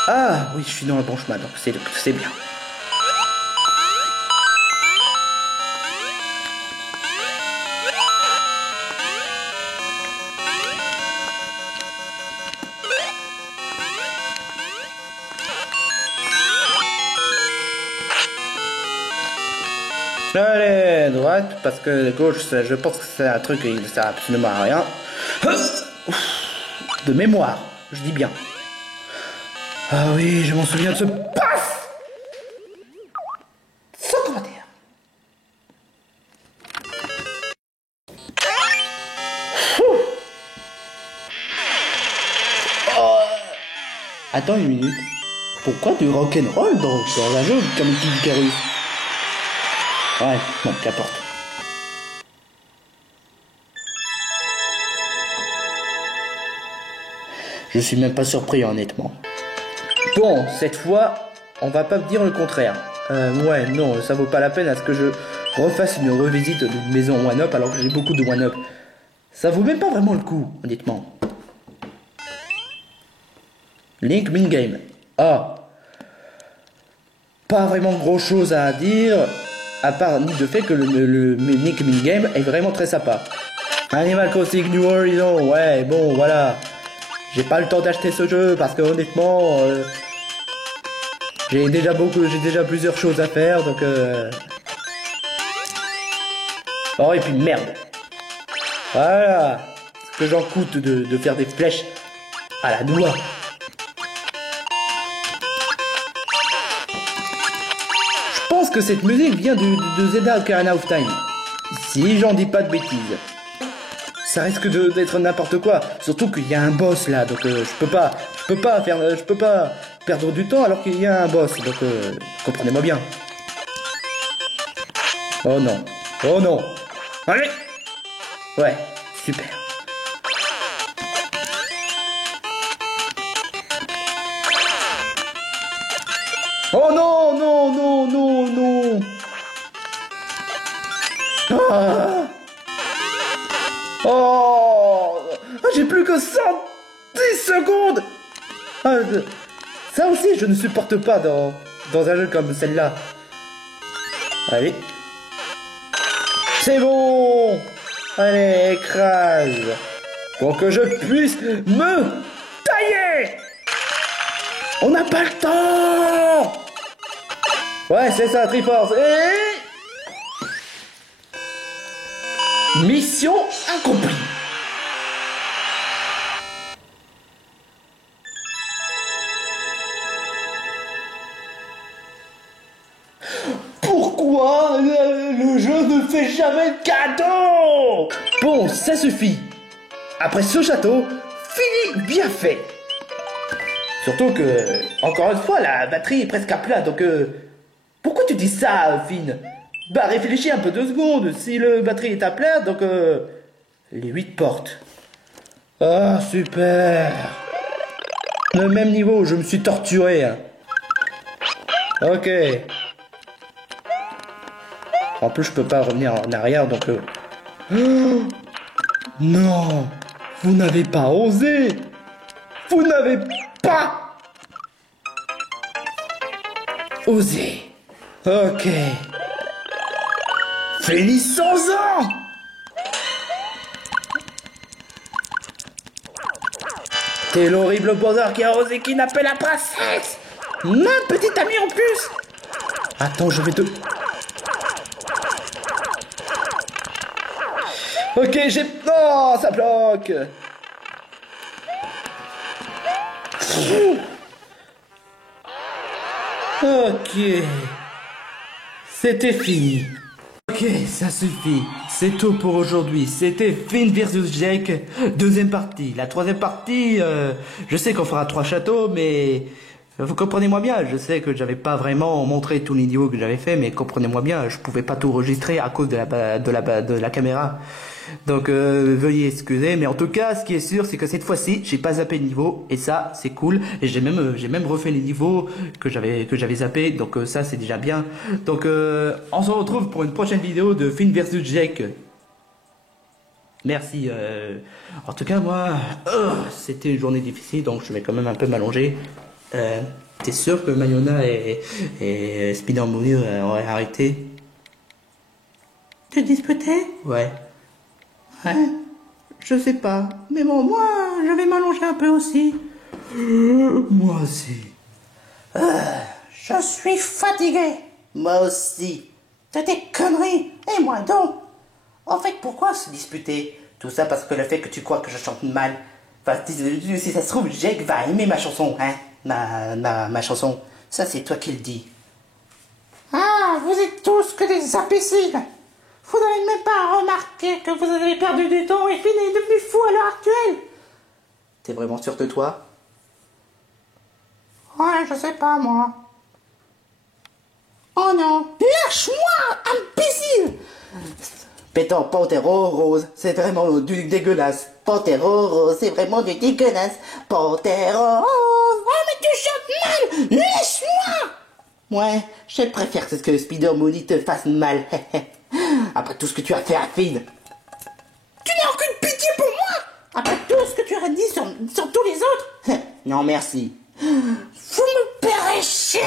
Ah oui, je suis dans le bon chemin, donc c'est bien. Allez, droite, parce que gauche, je pense que c'est un truc qui ne sert absolument à rien. De mémoire, je dis bien. Ah oui, je m'en souviens de ce paf. Sans commentaire. Oh. Attends une minute. Pourquoi du rock'n'roll dans un jeu comme Kid Icarus? Ouais, bon, qu'importe. Je suis même pas surpris, honnêtement. Bon, cette fois, on va pas me dire le contraire. Ouais, non, ça vaut pas la peine à ce que je refasse une revisite d'une maison one-up alors que j'ai beaucoup de one-up. Ça vaut même pas vraiment le coup, honnêtement. Link Mingame. Ah. Pas vraiment grand chose à dire. À part ni de fait que le Link Minigame est vraiment très sympa. Animal Crossing New Horizons, ouais, bon, voilà. J'ai pas le temps d'acheter ce jeu parce que honnêtement, j'ai déjà plusieurs choses à faire, donc Oh, et puis merde. Voilà. Ce que j'en coûte de faire des flèches à la noix. Je pense que cette musique vient de Zelda Ocarina of Time. Si j'en dis pas de bêtises. Ça risque d'être n'importe quoi. Surtout qu'il y a un boss là, donc je peux pas perdre du temps alors qu'il y a un boss. Donc comprenez-moi bien. Oh non. Oh non. Allez. Ouais, super. Oh non, non, non, non, non. Ah. Oh, j'ai plus que 110 secondes. Ah, ça aussi, je ne supporte pas dans un jeu comme celle-là. Allez. C'est bon. Allez, écrase. Pour que je puisse me tailler. On n'a pas le temps. Ouais, c'est ça, Triforce. Et... mission accomplie. Pourquoi le jeu ne fait jamais de cadeau? Bon, ça suffit. Après ce château, fini bien fait. Surtout que, encore une fois, la batterie est presque à plat, donc pourquoi tu dis ça, Finn? Bah réfléchis un peu 2 secondes, si le batterie est à plat, donc les 8 portes. Ah, super. Le même niveau où je me suis torturé. Hein. Ok. En plus, je peux pas revenir en arrière, donc... Oh non! Vous n'avez pas osé! Vous n'avez pas osé! Ok. Finissons-en! T'es l'horrible bonheur qui a osé kidnapper la princesse! Ma petite amie en plus! Attends, je vais te... Ok, j'ai... Non, ça bloque. Ok. C'était fini. Ok, ça suffit. C'est tout pour aujourd'hui. C'était Finn vs Jake, deuxième partie. La troisième partie, je sais qu'on fera 3 châteaux, mais... Vous comprenez-moi bien, je sais que j'avais pas vraiment montré tous les niveaux que j'avais fait, mais comprenez-moi bien, je pouvais pas tout enregistrer à cause de la caméra. Donc veuillez excuser, mais en tout cas, ce qui est sûr, c'est que cette fois-ci, j'ai pas zappé le niveau, et ça, c'est cool. Et j'ai même refait les niveaux que j'avais zappé, donc ça, c'est déjà bien. Donc on se retrouve pour une prochaine vidéo de Finn vs Jake. Merci. En tout cas, moi, c'était une journée difficile, donc je vais quand même un peu m'allonger. T'es sûr que Mayona et Spider Mooney auraient arrêté De disputer? Ouais. Ouais. Je sais pas. Mais bon, moi, je vais m'allonger un peu aussi. Moi aussi. Je suis fatigué. Moi aussi. De tes conneries. Et moi donc. En fait, pourquoi se disputer? Tout ça parce que le fait que tu crois que je chante mal. Enfin, si ça se trouve, Jake va aimer ma chanson, hein. Ma chanson. Ça, c'est toi qui le dis. Ah, vous êtes tous que des imbéciles. Vous n'avez même pas remarqué que vous avez perdu du temps et Finn est devenu fou à l'heure actuelle. T'es vraiment sûr de toi? Ouais, je sais pas, moi. Oh non. Lâche-moi, imbécile. Pétant Panthéro rose, c'est vraiment du dégueulasse. Panthéro rose, c'est vraiment du dégueulasse. Panthéro rose. Oh, mais tu chantes mal. Laisse-moi. Ouais, je préfère que Spider Mooney te fasse mal. Après tout ce que tu as fait à Finn. Tu n'as aucune pitié pour moi. Après tout ce que tu as dit sur tous les autres. Non, merci. Vous me paierez cher.